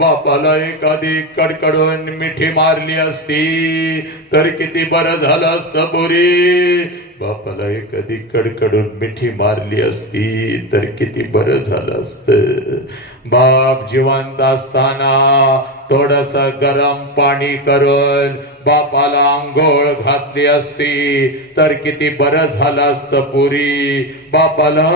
बापाला एखादी कडकडून मिठी मारली असती तर किती बरं झालं असतं पोरी. बापाला एखादी कडकडून मिठी मारली असती तर किती बरं झालं असतं. बाप जिवंत असताना थोडस गरम पाणी करून बापाला आंघोळ घातली असती तर किती बरं झालं असतं पुरी. बापाला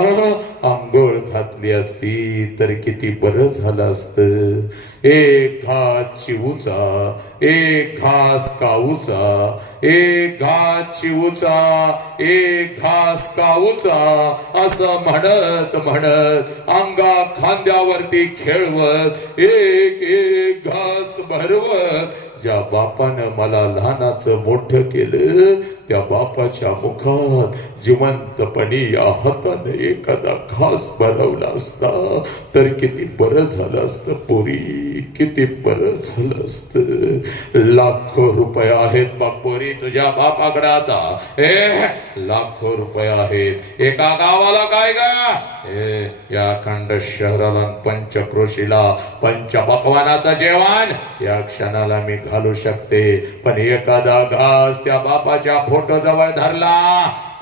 आंघोळ घातली असती तर किती बरं झालं असतं. एक घास चिवूचा, एक घास काऊचा, एक घास चिवूचा, एक घास काऊचा, असं म्हणत म्हणत अंगा खांद्यावरती खेळवत एक एक घास भरवत ज्या बापानं मला लहानाचं मोठं केलं त्या बापाच्या मुखात जिवंतपणी या हाताने एखादा घास भरवला असता तर किती बरं झालं असतं पोरी, किती बरं झालं असतं. लाखो रुपये आहेत बा पोरी तुझ्या बापाकडे आता. लाखो रुपये आहेत. एका गावाला काय गा, या अखंड शहराला पंचक्रोशीला पंचपक्वानाचं जेवण या क्षणाला मी घालू शकते, पण एखादा घास त्या बापाच्या फोटो जवळ धरला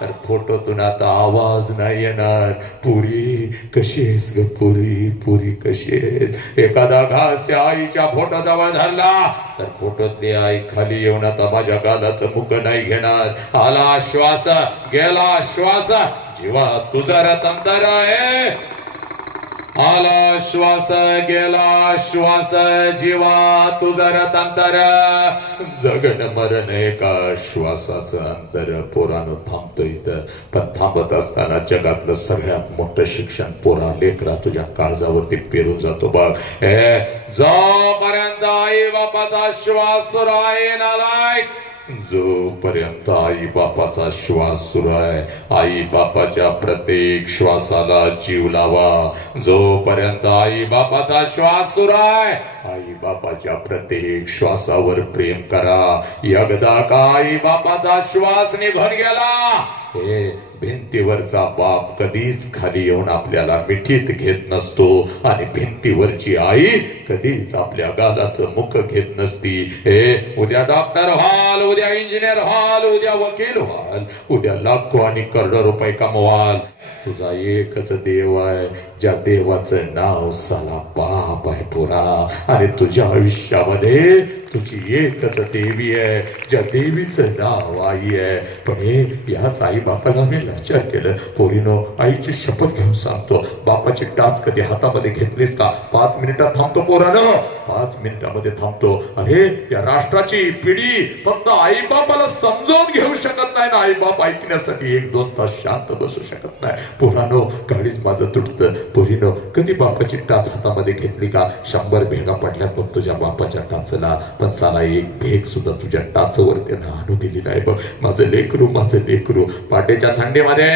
तर फोटोतून आता आवाज नाही येणार. पुरी कशी आहेस ग पुरी, पुरी कशी आहेस. एखादा घास त्या आईच्या फोटो जवळ धरला तर फोटोतली आई खाली येऊन आता माझ्या गालाचं मुख नाही घेणार. आला श्वास गेला श्वास, जीवा तुझा रतंतर आहे. आला श्वास गेला श्वास, जीवा तुझं रतांतर. जगन मरण एका श्वासाचं अंतर. पोरानं थांबतो इथं, पण थांबत असताना जगातलं सगळ्यात मोठं शिक्षण पोरा लेकरा तुझ्या काळजावरती पेरून जातो बघ. जोपर्यंत आई बापाचा श्वास सुरू आहे नालायक, जोपर्यंत आई बापाचा श्वास सुरू आहे आई बापाच्या प्रत्येक श्वासाला जीव लावा. जोपर्यंत आई बापाचा श्वास सुरू आहे आई बापाच्या प्रत्येक श्वासावर प्रेम करा. एकदा का आई बापाचा श्वास निघून गेला, हे भिंतीवरचा बाप कधीच खाली येऊन आपल्याला मिठीत घेत नसतो आणि भिंतीवरची आई कधीच आपल्या गालाचं मुख घेत नसती. हे उद्या डॉक्टर व्हाल, उद्या इंजिनियर व्हाल, उद्या वकील व्हाल, उद्या लाखो आणि करोडो रुपये कमवाल, तुझा एकच देव आहे ज्या देवाचं नाव साला बाप आहे पोरा. आणि तुझ्या आयुष्यामध्ये तुझी एकच देवी आहे ज्या देवीचं नाव आई आहे. पण हे याच आई बापाला मी लाचार केलं. पोरीनो, आईची शपथ घेऊन सांगतो, बापाची टाच कधी हातामध्ये घेतलीस का? 5 मिनिटात थांबतो पोरानं, 5 मिनिटामध्ये थांबतो. अरे या राष्ट्राची पिढी फक्त आई बापाला समजावून घेऊ शकत नाही ना, आई बाप ऐकण्यासाठी 1-2 तास शांत बसू शकत नाही. पोरानो, गाडीच माझं तुटतं. पोरीनो, कधी बापाची टाच हातामध्ये घेतली का? 100 भेगा पडल्यात बघ तुझ्या बापाच्या टाचला, पण साला एक भेग सुद्धा तुझ्या टाचवर त्यानं आणू दिली नाही बघ. माझं लेकरू, माझं लेकरू. पाटेच्या थंडीमध्ये,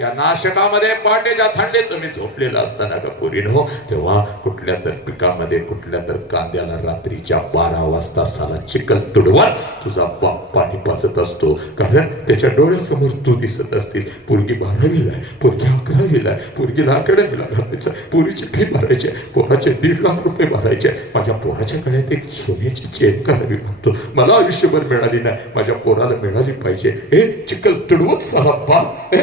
या नाशकामध्ये पाटेच्या थंडीत तुम्ही झोपलेला असताना का पोरीनो, तेव्हा कुठल्या तर पिकामध्ये कुठल्या तर कांद्याला रात्रीच्या 12 वाजता साला चिखल तुडवत तुझा बाप पाणी पाजत असतो. कारण त्याच्या डोळ्यासमोर तू दिसत असतीस. पोरगी 12वीला आहे, पोरगी 11वीला आहे, पोरगीला अकॅडमीला घालायचं, पोरीची फी भरायची, पोराचे 1.5 लाख रुपये भरायचे. माझ्या पोराच्या गळ्यात एक सोन्याची चेन करावी म्हणतो. मला आयुष्यभर मिळाली नाही, माझ्या पोराला मिळाली पाहिजे. हे चिखल तुडवत साला बाप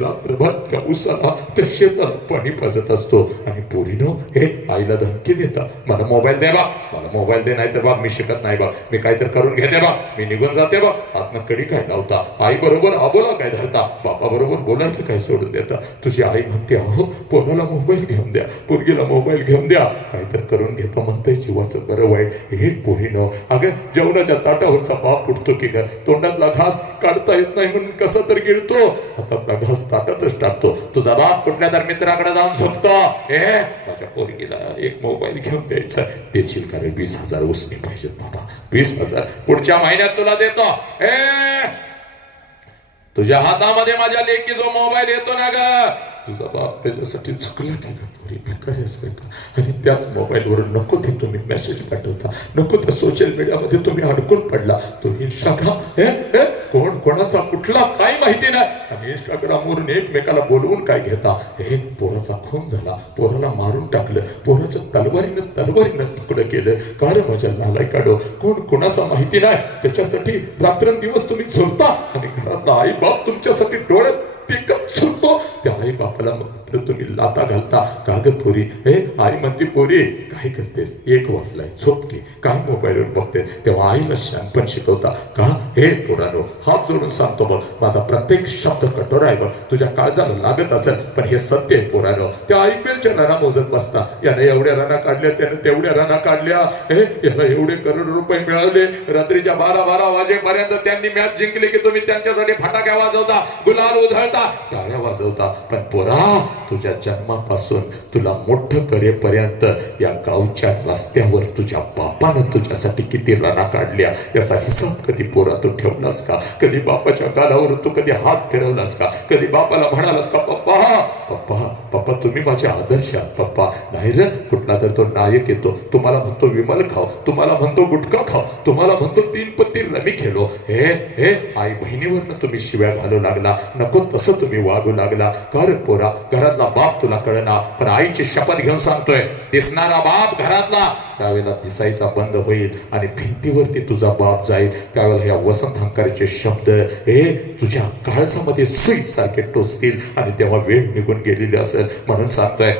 रात्रभर त्या उसाला त्या शेताला पाणी पाजत असतो. आणि पोरीनो, हे आईला धमकी देता, मला मोबाईल दे बा, मला मोबाईल दे, नाही तर बा मी शिकत नाही बा, मी काहीतरी करून घेते बा, मी निघून जाते बा. आतनं कडी काय लावता, आई बरोबर आबोला काय धरता, बापा बरोबर बोलायचं काय सोडून देता. तुझी आई म्हणते, अहो पोराला मोबाईल घेऊन द्या, पोरगीला मोबाईल घेऊन द्या, काहीतरी करून घेतो म्हणतंय. जीवाचं बरं वाईट. हे पोरीनो, अगं जेवणाच्या ताटावरचा बाप उठतो की ग, तोंडातला घास काढता येत नाही म्हणून कसा तर गिळतो, हातातला घास ताटातच टाकतो. तुझा बाप कुठल्या तर मित्राकडे जाऊन झोपतो. माझ्या पोरगीला एक मोबाईल घेऊन द्यायचा, देशील का रे? 20,000 उसने पाहिजेत बाबा, 20,000 पुढच्या महिन्यात तुला देतो. तुझ्या हातामध्ये माझ्या लेकी जो मोबाईल येतो ना ग, तुझा बाप त्याच्यासाठी चुकला की का? आणि त्याच मोबाईलवरून नको ते तुम्ही मेसेज पाठवता, नको त्या सोशल मीडियामध्ये तुम्ही अडकून पडला. तुम्ही इंस्टाग्राम कोण कोणाचा कुठला काय माहिती नाही, आणि इंस्टाग्रामवरून एकमेकाला बोलवून काय घेता. हे पोराचा खून झाला, पोराला मारून टाकलं, पोराचं तलवारीनं तुकडं केलं. का रे माझ्या नालाय काढो, कोण कोणाचा माहिती नाही, त्याच्यासाठी रात्रंदिवस तुम्ही झोपता आणि घरातला आई बाप तुमच्यासाठी डोळ्यात टेकत झोपतो. त्या आई बापाला मात्र तुम्ही लाता घालता. का ग पोरी? आई म्हणते पोरी काय करतेस? 1 वाजलाय, झोप घे. काय मोबाईलवर बघते? तेव्हा आईला शानपण शिकवता का? हे पोरानो, हात जोडून सांगतो बघ, माझा प्रत्येक शब्द कठोर आहे बघ. तुझ्या काळजाला लागत असेल पण हे सत्य आहे पोरानो. त्या IPLच्या रना मोजत बसता. याने एवढ्या रना काढल्या, त्याने तेवढ्या रना काढल्या. याला एवढे करोड रुपये मिळाले. रात्रीच्या 12 वाजेपर्यंत त्यांनी मॅच जिंकली की तुम्ही त्यांच्यासाठी फटाक्या वाजवता, गुलाल उधळता, टाळ्या वाजवता. पण पोरा, तुझ्या जन्मापासून तुला मोठं करेपर्यंत या गावच्या रस्त्यावर तुझ्या बापानं तुझ्यासाठी किती रना काढल्या याचा हिसाब कधी पोरा तू ठेवलास का? कधी बापाच्या गालावर तू कधी हात फिरवलास का? कधी बापाला म्हणालास का पप्पा पप्पा पप्पा तुम्ही माझे आदर्श आहात पप्पा? नाही रे, कुठला तर तो नायक येतो, तुम्हाला म्हणतो विमल खाव, तुम्हाला म्हणतो गुटखा खाव, तुम्हाला म्हणतो 3 पत्ती रमी खेळो. हे आई बहिणीवरनं तुम्ही शिव्या घालू लागला. नको तसं तुम्ही वागू लागला. कर पोरा, घरातला बाप तुला कळना, पण आईची शपथ घेऊन सांगतोय, दिसणारा बाप घरातला त्यावेळेला दिसायचा बंद होईल आणि भिंतीवरती तुझा बाप जाईल. त्यावेळेला ह्या वसंत हंकाराचे शब्द तुझ्या काळजामध्ये सुई सारखे टोचतील आणि तेव्हा वेळ निघून गेलेली असेल. म्हणून सांगतोय,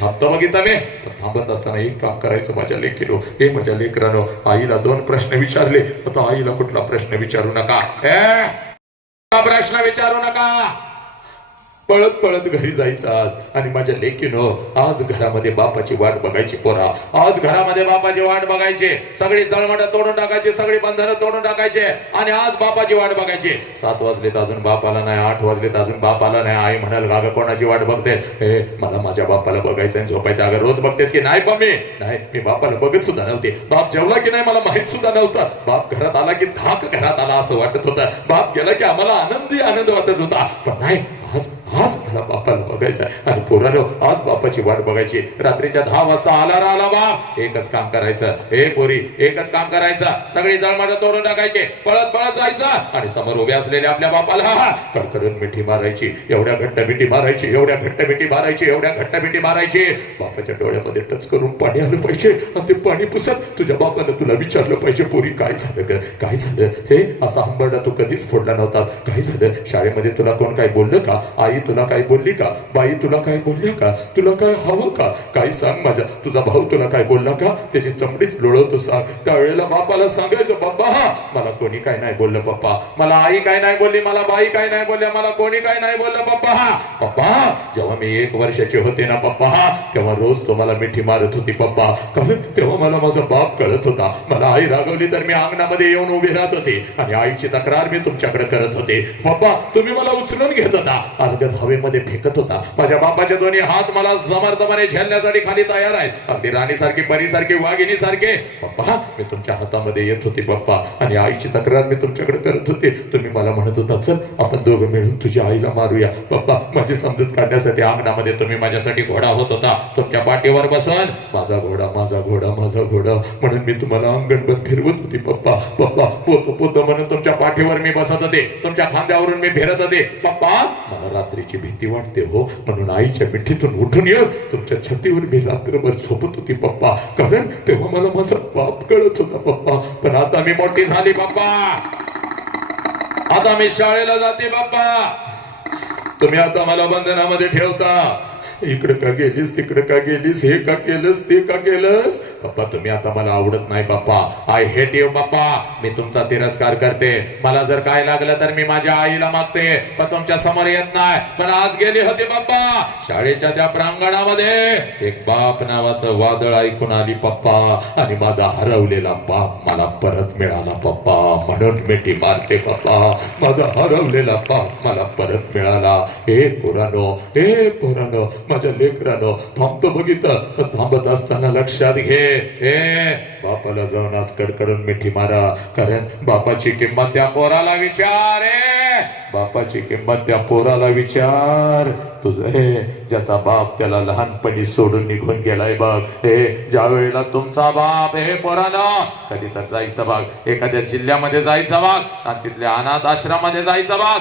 थांबतो बघितलं मी. थांबत असताना एक काम करायचं माझ्या लेकीनो. माझ्या लेकरानो, आईला 2 प्रश्न विचारले. आता आईला कुठला प्रश्न विचारू नका. प्रश्न विचारू नका. पळत पळत घरी जायचं आज. आणि माझ्या लेकीनो, आज घरामध्ये बापाची वाट बघायची पोरा. आज घरामध्ये बापाची वाट बघायची. सगळी जळमट तोडून टाकायची, सगळी बंधनं तोडून टाकायचे आणि आज बापाची वाट बघायची. 7 वाजलेत अजून बापाला नाही, 8 वाजलेत अजून बापाला नाही. आई म्हणाल, गाग कोणाची वाट बघते? मला माझ्या बापाला बघायचं आणि झोपायचं. अगं रोज बघतेस की नाही? मम्मी नाही, मी बापाला बघत सुद्धा नव्हते. बाप जेवला की नाही मला माहित सुद्धा नव्हतं. बाप घरात आला की धाक घरात आला असं वाटत होतं. बाप गेला की आम्हाला आनंद वाटत होता. पण नाही, आज मला बापाला बघायचं. आणि पोरानो, आज बापाची वाट बघायची. रात्रीच्या 10 वाजता आला बाप, एकच काम करायचं. पोरी, एकच काम करायचं. सगळी जळमाट तोडून टाकायची, पळत पळत जायचं आणि समोर उभे असलेल्या आपल्या बापाला कडकडून मिठी मारायची. एवढ्या घट्ट मिठी मारायची, एवढ्या घट्ट मिठी मारायची, एवढ्या घट्ट मिठी मारायची. बापाच्या डोळ्यामध्ये टच करून पाणी आलं पाहिजे आणि ते पाणी पुसत तुझ्या बापानं तुला विचारलं पाहिजे, पोरी काय झालं ग? काय झालं? असा हंबरडा तू कधीच फोडला नव्हता. काय झालं? शाळेमध्ये तुला कोण काय बोललं का? आई तुला काय बोलली का? बाई तुला काय बोलल्या का? तुला काय हवं का? काय सांग माझ्या. तुझा भाऊ तुला काय बोलला का? त्याची चमडीच लोळवतो सांग. त्यावेळेला बापाला सांगायचं, बाप्पा मला कोणी काय नाही बोललं पप्पा, मला आई काय नाही बोलली, मला बाई काय नाही बोलल्या, मला कोणी काय नाही बोललं पप्पा. जेव्हा मी 1 वर्षाचे होते ना पप्पा, तेव्हा रोज तो मला मिठी मारत होती पप्पा. कारण तेव्हा मला माझा बाप कळत होता. मला आई रागवली तर मी अंगणामध्ये येऊन उभे राहत होते आणि आईची तक्रार मी तुमच्याकडे करत होते. पप्पा तुम्ही मला उचलून घेत होता, अलगद हवेमध्ये फेकत होता. माझ्या बापाचे दोन्ही हात मला समर्थपणे झेलण्यासाठी खाली तयार आहेत, अगदी राणीसारखी, परीसारखी, वाघिणीसारखे. पप्पा मी तुमच्या हातामध्ये येत होते पप्पा आणि आईची तक्रार मी तुमच्याकडे करत होते. तुम्ही मला म्हणत होता, चल आपण दोघं मिळून तुझ्या आईला मारूया. पप्पा माझी समजूत काढण्यासाठी अंगणामध्ये तुम्ही माझ्यासाठी घोडा होत होता. तुमच्या पाठीवर बसून माझा घोडा, माझा घोडा, माझा घोडा म्हणून मी तुम्हाला अंगणभर फिरवत होती पप्पा. पोत म्हणून तुमच्या पाठीवर मी बसत होते, तुमच्या खांद्यावरून मी फिरत होते. पप्पा मला रात्रीची भीती वाटते हो, म्हणून आईच्या मिठीतून उठून येऊ तुमच्या छातीवर मी रात्रभर झोपत होती पप्पा. कारण तेव्हा मला माझा बाप कळत होता पप्पा. पण आता मी मोठी झाली पप्पा, आता मी शाळेला जाते पप्पा. तुम्ही आता मला बंधनामध्ये ठेवता. इकडे का गेलीस, तिकडे का गेलीस, हे का केलंस, ते का केलंस? पप्पा तुम्ही आता मला आवडत नाही पप्पा. आय हेट यू पप्पा. मी तुमचा तिरस्कार करते. मला जर काय लागलं तर मी माझ्या आईला मागते, पण तुमच्या समोर येत नाही. पण आज गेली होती पप्पा शाळेच्या त्या प्रांगणामध्ये, एक बाप नावाचं वादळ ऐकून आली पप्पा आणि माझा हरवलेला बाप मला परत मिळाला पप्पा. म्हणून मिठी मारते पप्पा, माझा हरवलेला बाप मला परत मिळाला. हे पोरानो, माझ्या लेकरानो, थांबतो बघितलं. थांबत असताना लक्षात घे, बापाला जाऊन आज कडकडून मिठी मारा. कारण बापाची किंमत त्या पोराला विचार. बापाची किंमत त्या पोराला विचार. तुझं ज्याचा बाप त्याला लहानपणी सोडून निघून गेलाय बघ, ज्या वेळेला तुमचा बाप पोराला कधी तर जायचं बघ, एखाद्या जिल्ह्यामध्ये जायचं बघ आणि तिथल्या अनाथ आश्रमामध्ये जायचं बघ.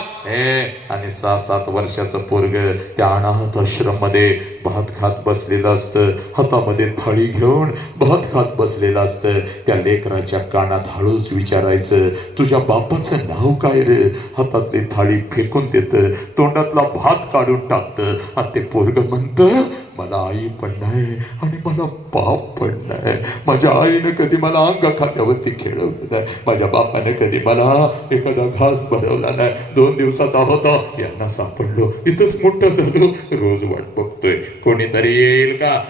आणि 6-7 वर्षाचं पोरग त्या अनाथ आश्रम मध्ये भात खात बसलेलं असतं, हातामध्ये थाळी घेऊन भात खात बसलेलं असतं. त्या लेकराच्या कानात हळूच विचारायचं, तुझ्या बापाचं नाव काय रे? हातातली थाळी फेकून देत, तोंडातला भात काढून टाकत लागतं. आणि ते पोरग म्हणतं मला आई पण नाही आणि मला बाप पण नाही. माझ्या आईनं कधी मला अंग खात्यावरती खेळवलं नाही. माझ्या बापाने कधी मला एखादा घास भरवला नाही. 2 दिवसाचा होता, यांना सापडलो, इथंच मोठं झालो. रोज वाट बघतोय कोणीतरी येईल का,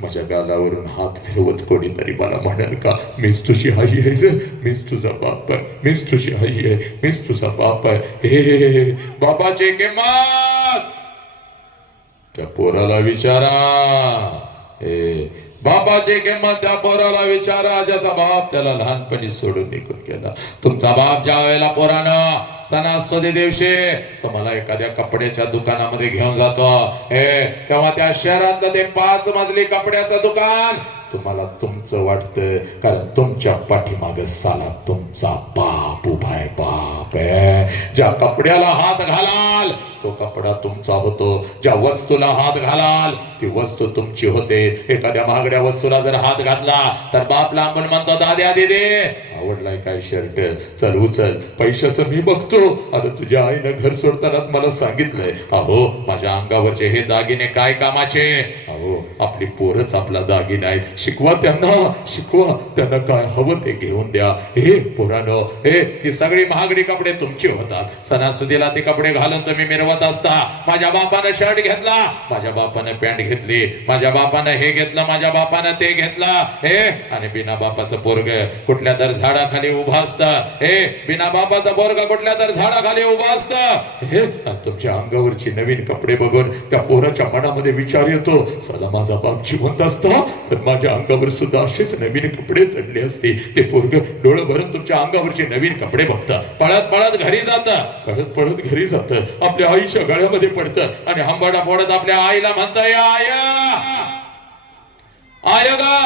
माझ्या गालावरून हात फिरवत कोणीतरी मला म्हणेल का मीच तुझी आई आहे रे, मीच तुझा बाप आहे, मीच तुझी आई आहे, मीच तुझा बाप आहे. हे बापाची किंमत त्या पोराला विचारा. बापाची किंमत त्या पोराला विचारा ज्याचा बाप त्याला लहानपणी सोडून निघून गेला. तुमचा बाप ज्या वेळेला पोरानं सणासुदी दिवशी तुम्हाला एखाद्या कपड्याच्या दुकानामध्ये घेऊन जातो, तेव्हा त्या शहरातलं ते 5 मजली कपड्याचं दुकान तुम्हाला तुमचं वाटतं, कारण तुमच्या पाठीमागे साला तुमचा बाप उभाय. बाप आहे. ज्या कपड्याला हात घालाल तो कपडा तुमचा होतो, ज्या वस्तूला हात घालाल ती वस्तू तुमची होते. एखाद्या महागड्या वस्तूला जर हात घातला तर बाप लांबून म्हणतो दाद्या दिदे आवडलाय काय शर्ट, चल उचल, पैशाचं मी बघतो. अरे तुझ्या आईनं घर सोडतानाच मला सांगितलंय, अहो माझ्या अंगावरचे हे दागिने काय कामाचे. अहो आपली पोरच आपला दागिना आहे, शिकवा त्यांना, शिकवा त्यांना काय हवं ते घेऊन द्या. हे पोरानो, ती सगळी महागडी कपडे तुमची होतात. सणासुदीला ते कपडे घालून तुम्ही मिरवत असता. माझ्या बापानं शर्ट घेतला, माझ्या बापानं पॅन्ट घेतली, माझ्या बापानं हे घेतलं, माझ्या बापानं ते घेतलं. आणि बिना बापाचं पोरग कुठल्या तर झाडाखाली उभा असतं. बिना बापाचं पोरग कुठल्या तर झाडाखाली उभा असतं. तुमच्या अंगावरची नवीन कपडे बघून त्या पोराच्या मनामध्ये विचार येतो, चला माझा बाप जिवंत असता तर माझ्या अंगावर सुद्धा असेच नवीन कपडे चढले असते. ते पोरग डोळं भरून तुमच्या अंगावरचे नवीन कपडे बघतं, पळत पळत घरी जातं, पळत पळत घरी जातं, आपल्या आईच्या गळ्यामध्ये पडतं आणि हंबाडा फोडत आपल्या आईला म्हणतं, आय गा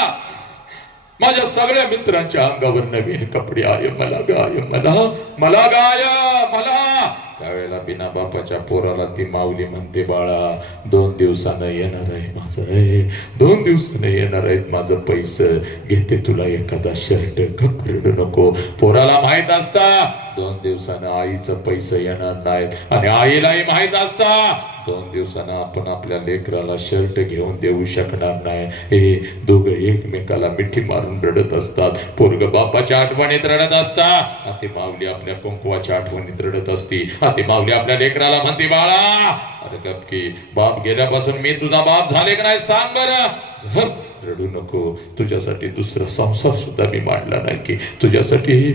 माझ्या सगळ्या मित्रांच्या अंगावर नवीन कपडे आय, मला गाय, मला गाय, मला. त्यावेळेला बिना बापाच्या पोराला ती माऊली म्हणते, बाळा 2 दिवसानं येणार आहे माझं, 2 दिवसानं येणार आहेत माझं पैसे, घेते तुला एखादा शर्ट, गप्प रडू नको. पोराला माहित असता 2 दिवसानं आईचं पैसे येणार नाहीत आणि आईलाही माहित असता 2 दिवसानं आपण आपल्या लेकराला शर्ट घेऊन देऊ शकणार नाही. हे दोघं एकमेकाला मिठी मारून रडत असतात. पोरग बापाच्या आठवणीत रडत असता, ती माऊली आपल्या कुंकवाच्या आठवणीत रडत असती. ती माऊली आपल्या लेकराला म्हणते, बाळा अरे गपकी, बाप गेल्यापासून मी तुझा बाप झाले का नाही सांग बरं. रडू नको, तुझ्यासाठी दुसरा संसार सुद्धा मी मांडला नाही की, तुझ्यासाठी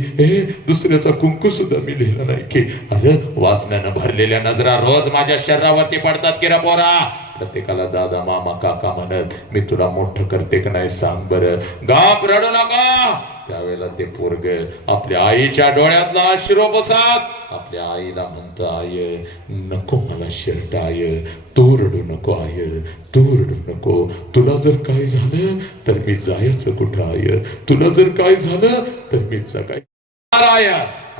दुसऱ्याचा कुंकू सुद्धा मी लिहिला नाही की. अरे वासण्यानं भरलेल्या नजरा रोज माझ्या शरीरावरती पडतात की रे पोरा. प्रत्येकाला दादा मामा काका म्हणत मी तुला मोठं करते का नाही सांग बरं. गाप रडू नका. त्यावेळेला ते पोरग आपल्या आईच्या डोळ्यातला अश्रू पुसत आपल्या आईला म्हणतं, आय नको मला शर्ट, आय तू रडू नको, आय तू रडू नको. तुला जर काय झालं तर मी जायचं कुठं, आय तुला जर काय झालं तर मी जगायचं.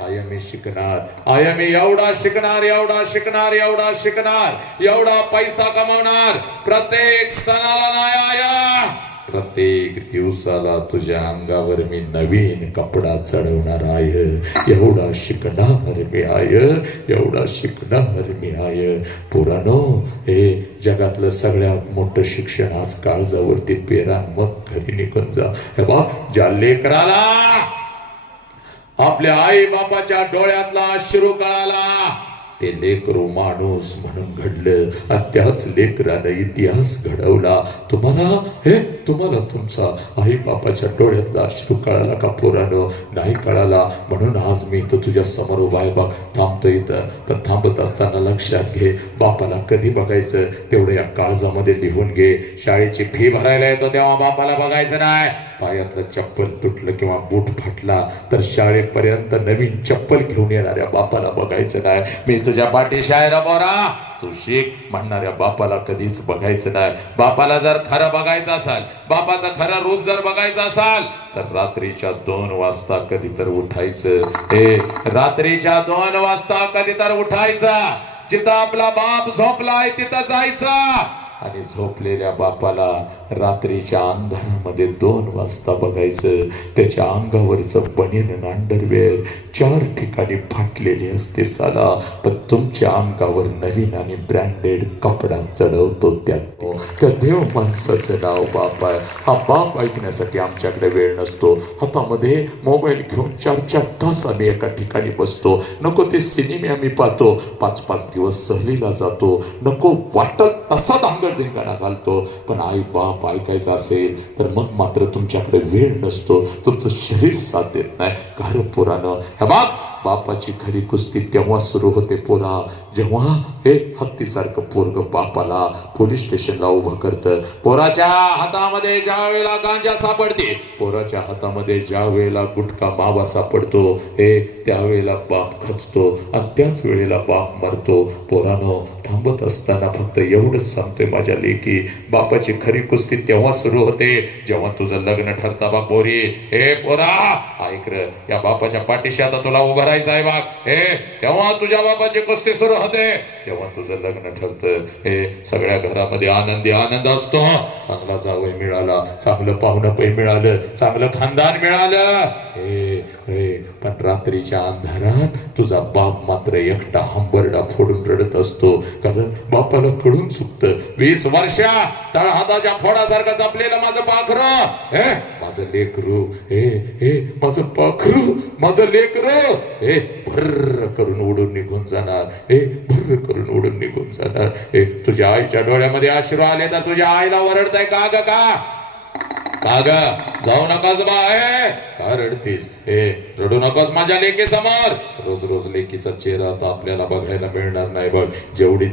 आय मी शिकणार, आय मी एवढा शिकणार, एवढा शिकणार, एवढा शिकणार, एवढा पैसा कमावणार. प्रत्येक सणाला नाही आया, प्रत्येक दिवसाला तुझ्या अंगावर मी नवीन कपडा चढवणार आहे. एवढा शिकणार मी आहे, एवढा शिकणार मी आहे. पोरानो, हे जगातलं सगळ्यात मोठं शिक्षण आज काळजावरती पेरा, मग घरी निघून जा. हे बा, ज्या लेकराला आपल्या आई बापाच्या डोळ्यातला अश्रू कळाला ते लेकरू माणूस म्हणून घडलं आणि त्याच लेकरानं इतिहास घडवला. तुम्हाला तुमचा आई बापाच्या डोळ्यातला अश्रू कळाला का पोरानो? नाही कळाला. म्हणून आज मी इथं तुझ्या समोर उभा आहे बघ, थांबतो इथं. पण थांबत असताना लक्षात घे, बापाला कधी बघायचं तेवढं या काळजामध्ये लिहून घे. शाळेची फी भरायला येतो तेव्हा बापाला बघायचं नाही. पायातलं चप्पल तुटलं किंवा बूट फाटला तर शाळेपर्यंत नवीन चप्पल घेऊन येणाऱ्या बापाला बघायचं नाही. मी तुझ्या पाठीशी आहे रे पोरा, तू शिक म्हणणाऱ्या बापाला कधीच बघायचं नाही. बापाला जर खरं बघायचं असाल, बापाचं खरं रूप जर बघायचं असाल तर रात्रीच्या 2 वाजता कधी तर उठायचं. रात्रीच्या 2 वाजता कधी तर उठायचं. जिथं आपला बाप झोपलाय तिथं जायचं. आणि झोपलेल्या बापाला रात्रीच्या अंधारामध्ये 2 वाजता बघायचं. त्याच्या अंगावरचं बनियन अंडरवेअर 4 ठिकाणी फाटलेली असते साला, पण तुमच्या अंगावर नवीन आणि ब्रँडेड कपडा चढवतो त्या देव माणसाचं नाव बाप आहे. हा बाप ऐकण्यासाठी आमच्याकडे वेळ नसतो. हातामध्ये मोबाईल घेऊन 4-4 तास आम्ही एका ठिकाणी बसतो. नको ते सिनेमे आम्ही पाहतो. 5-5 दिवस सहलीला जातो. नको वाटत तसा धांगडधिंगाणा घालतो. पण आई बाप ऐकायचा असेल तर मग मात्र तुमच्याकडे वेळ नसतो. तुमचं शरीर साथ देत नाही. कारण पोरानं हे बापाची खरी कुस्ती तेव्हा सुरू होते पोरा, जेव्हा हे हत्तीसारखं पोरग बापाला पोलीस स्टेशनला उभं करतं. पोराच्या हातामध्ये ज्या वेळेला गांजा सापडते, पोराच्या हातामध्ये ज्या वेळेला गुटखा मावा सापडतो, हे त्यावेळेला बाप खचतो आणि त्याच वेळेला बाप मरतो. पोरानं थांबत असताना फक्त एवढंच सांगतोय माझ्या लेकी, बापाची खरी कुस्ती तेव्हा सुरू होते जेव्हा तुझं लग्न ठरता बा पोरी. हे पोरा ऐक रे, या बापाच्या पाठीशी आता तुला उभं राहायचं आहे बाप. हे तेव्हा तुझ्या बापाची कुस्ती सुरू होते जेव्हा तुझं लग्न ठरतं. हे सगळ्या घरामध्ये आनंद असतो. चांगला जावई मिळाला, चांगलं पाहुणं पै मिळालं, चांगलं खानदान मिळालं. हे पण रात्रीच्या अंधारात तुझा बाप मात्र एकटा हंबरडा फोडून रडत असतो. कारण बापाला कळून चुकतं. 20 वर्षा तळहाताच्या फोडासारखं जपलेलं माझं पाखरू, हे माझं लेकरू, हे माझं पाखरू, माझं लेकरू, हे भर्र करून उडून निघून जाणार. हे भर्र करून उडून निघून जाणार. हे तुझ्या आईच्या डोळ्यामध्ये अश्रू आले तर तुझ्या आईला ओरडताय का ग? का ग जाऊ नकास बा, का रडतीस? हे रडू नकोस माझ्या लेकी समोर. रोज लेकीचा चेहरा आता आपल्याला बघायला मिळणार नाही बघ. जेवढे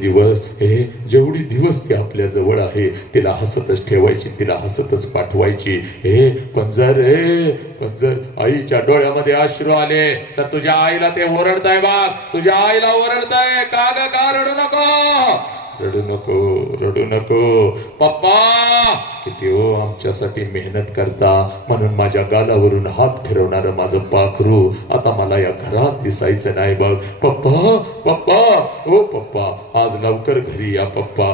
दिवस ती आपल्या जवळ आहे तिला हसतच ठेवायची, तिला हसतच पाठवायची. पण जर आईच्या डोळ्यामध्ये अश्रू आले तर तुझ्या आईला ते ओरडताय बघ, तुझ्या आईला ओरडताय का ग? का रडू नको, रडू नको पप्पा. किती हो आमच्यासाठी मेहनत करता, म्हणून माझ्या गालावरून हात फिरवणारं माझं पाखरू आता मला या घरात दिसायचं नाही बघ. पप्पा ओ पप्पा, आज लवकर घरी या पप्पा.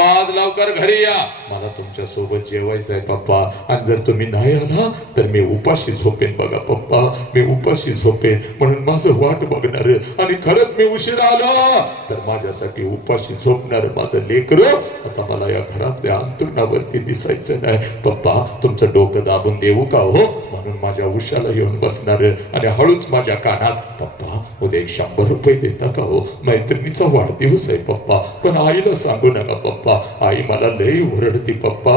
आज लवकर घरी या, मला तुमच्या सोबत जेवायचं आहे पप्पा. आणि जर तुम्ही नाही आला तर मी उपाशी झोपेन बघा पप्पा, मी उपाशी झोपेन. म्हणून माझं वाट बघणार आणि खरंच मी उशीर आलो तर माझ्यासाठी उपाशी झोपणार माझं लेकरू आता मला या घरातल्या अंतरुणावरती दिसायचं नाही. पप्पा तुमचं डोकं दाबून देऊ का हो? म्हणून माझ्या उशाला येऊन बसणार आणि हळूच माझ्या कानात, पप्पा उद्या 100 रुपये देता का हो? मैत्रिणीचा वाढदिवस आहे पप्पा, पण आईला सांगू नका पप्पा. आई मला लई ओरडती पप्पा,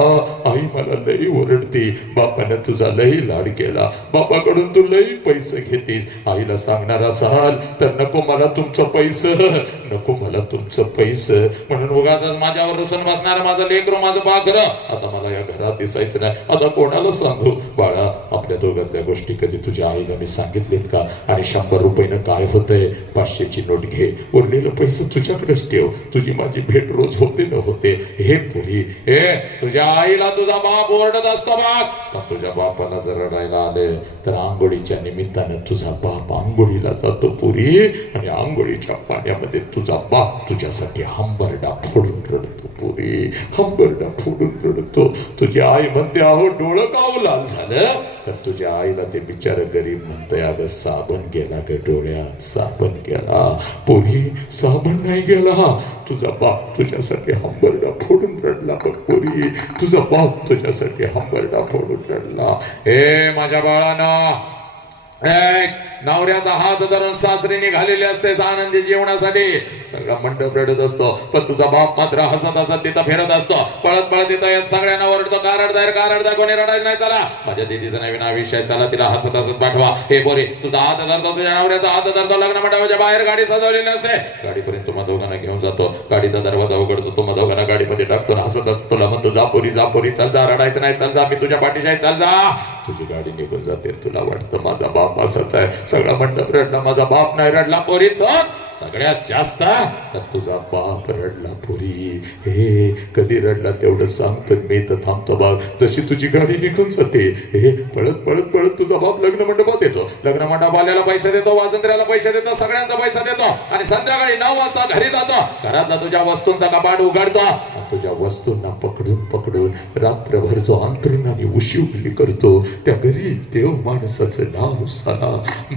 आई मला लई ओरडती. बापानं तुझा लई लाड केला, बापाकडून तू लई पैसे घेतीस. आईला सांगणार असाल तर नको मला तुमचं पैसे, नको मला तुमचं पैसे. म्हणून उगाच माझ्यावर रुसून बसणार माझं लेकरू, माझं पाखरं आता मला या घरात दिसायचं नाही. आता कोणाला सांगू? बाळा आपल्या दोघातल्या गोष्टी कधी तुझ्या आईला मी सांगितलेत का? आणि 100 रुपयानं काय होतंय? 500ची नोट घे, उरलेलं पैसे तुझ्याकडेच ठेव. तुझी माझी भेट रोज होते न होते. हे पुरी, तुझ्या आईला तुझा बाप ओरडत असतो बघ. पण तुझ्या बापाला जर रडायला आलं तर आंघोळीच्या निमित्तानं तुझा बाप आंघोळीला जातो पुरी, आणि आंघोळीच्या पाण्यामध्ये तुझा बाप तुझ्यासाठी हंबरडा फोडून रडतो पुरी, हंबरडा फोडून रडतो. तुझी आई म्हणते अहो डोळं काव लाल झालं, तर तुझ्या आईला ते बिचार गरीब म्हणतंय अगं साबण गेला ग डोळ्यात, साबण गेला पुरी, साबण नाही गेला. तुझा बाप तुझ्यासाठी हंबरडा फोडून रडला बघ पुरी, तुझा बाप तुझ्यासाठी हंबरडा फोडून रडला. हे माझ्या बाळांना, नवऱ्याचा हात धरून सासरी निघालेले असते आनंदी जेवणासाठी. सगळा मंडप रडत असतो, पण तुझा बाप मात्र हसत तिथं फिरत असतो. पळत येत सगळ्यांना ओरडतो का रडताय, कोणी रडायचं नाही. चला माझ्या दीदीचा नवीन विषय, चला तिला हसत पाठवा. हे बोरी तुझा हात धरतो, तुझ्या नवऱ्याचा हात धरतो. लग्न मंडपाच्या बाहेर गाडी सजवलेली असते, गाडीपर्यंत तुम्हा दोघांना घेऊन जातो. गाडीचा दरवाजा उघडतो, तुम्हा दोघांना गाडीमध्ये टाकतो, हसतच तुला म्हणतो जा पोरी चल जा, रडायचं नाही, चल जा, मी तुझ्या पाठीशी आहे, चल जा. तुझी गाडी निघून जाते. तुला वाटतं माझा बाप असाच आहे. सगळा मंडप रडला, माझा बाप नाही रडला. पोरी सगळ्यात जास्त तर तुझा बाप रडला पुरी. हे कधी रडला तेवढं सांगतो मी तर थांबतो बघ. जशी तुझी गाडी निघून जाते हे पळत पळत पळत तुझा बाप लग्न मंडपात येतो. लग्न मंडपाल्याला पैसे देतो, वाजंत्र्याला पैसे देतो, सगळ्यांचा पैसा देतो आणि संध्याकाळी 9 वाजता घरी जातो. घरातला तुझ्या वस्तूंचा कपाट उघडतो आणि तुझ्या वस्तूंना पकडून पकडून रात्रभर जो अंतरुणाने उशिवली करतो. त्या गरीब देव माणसाचं नाव साला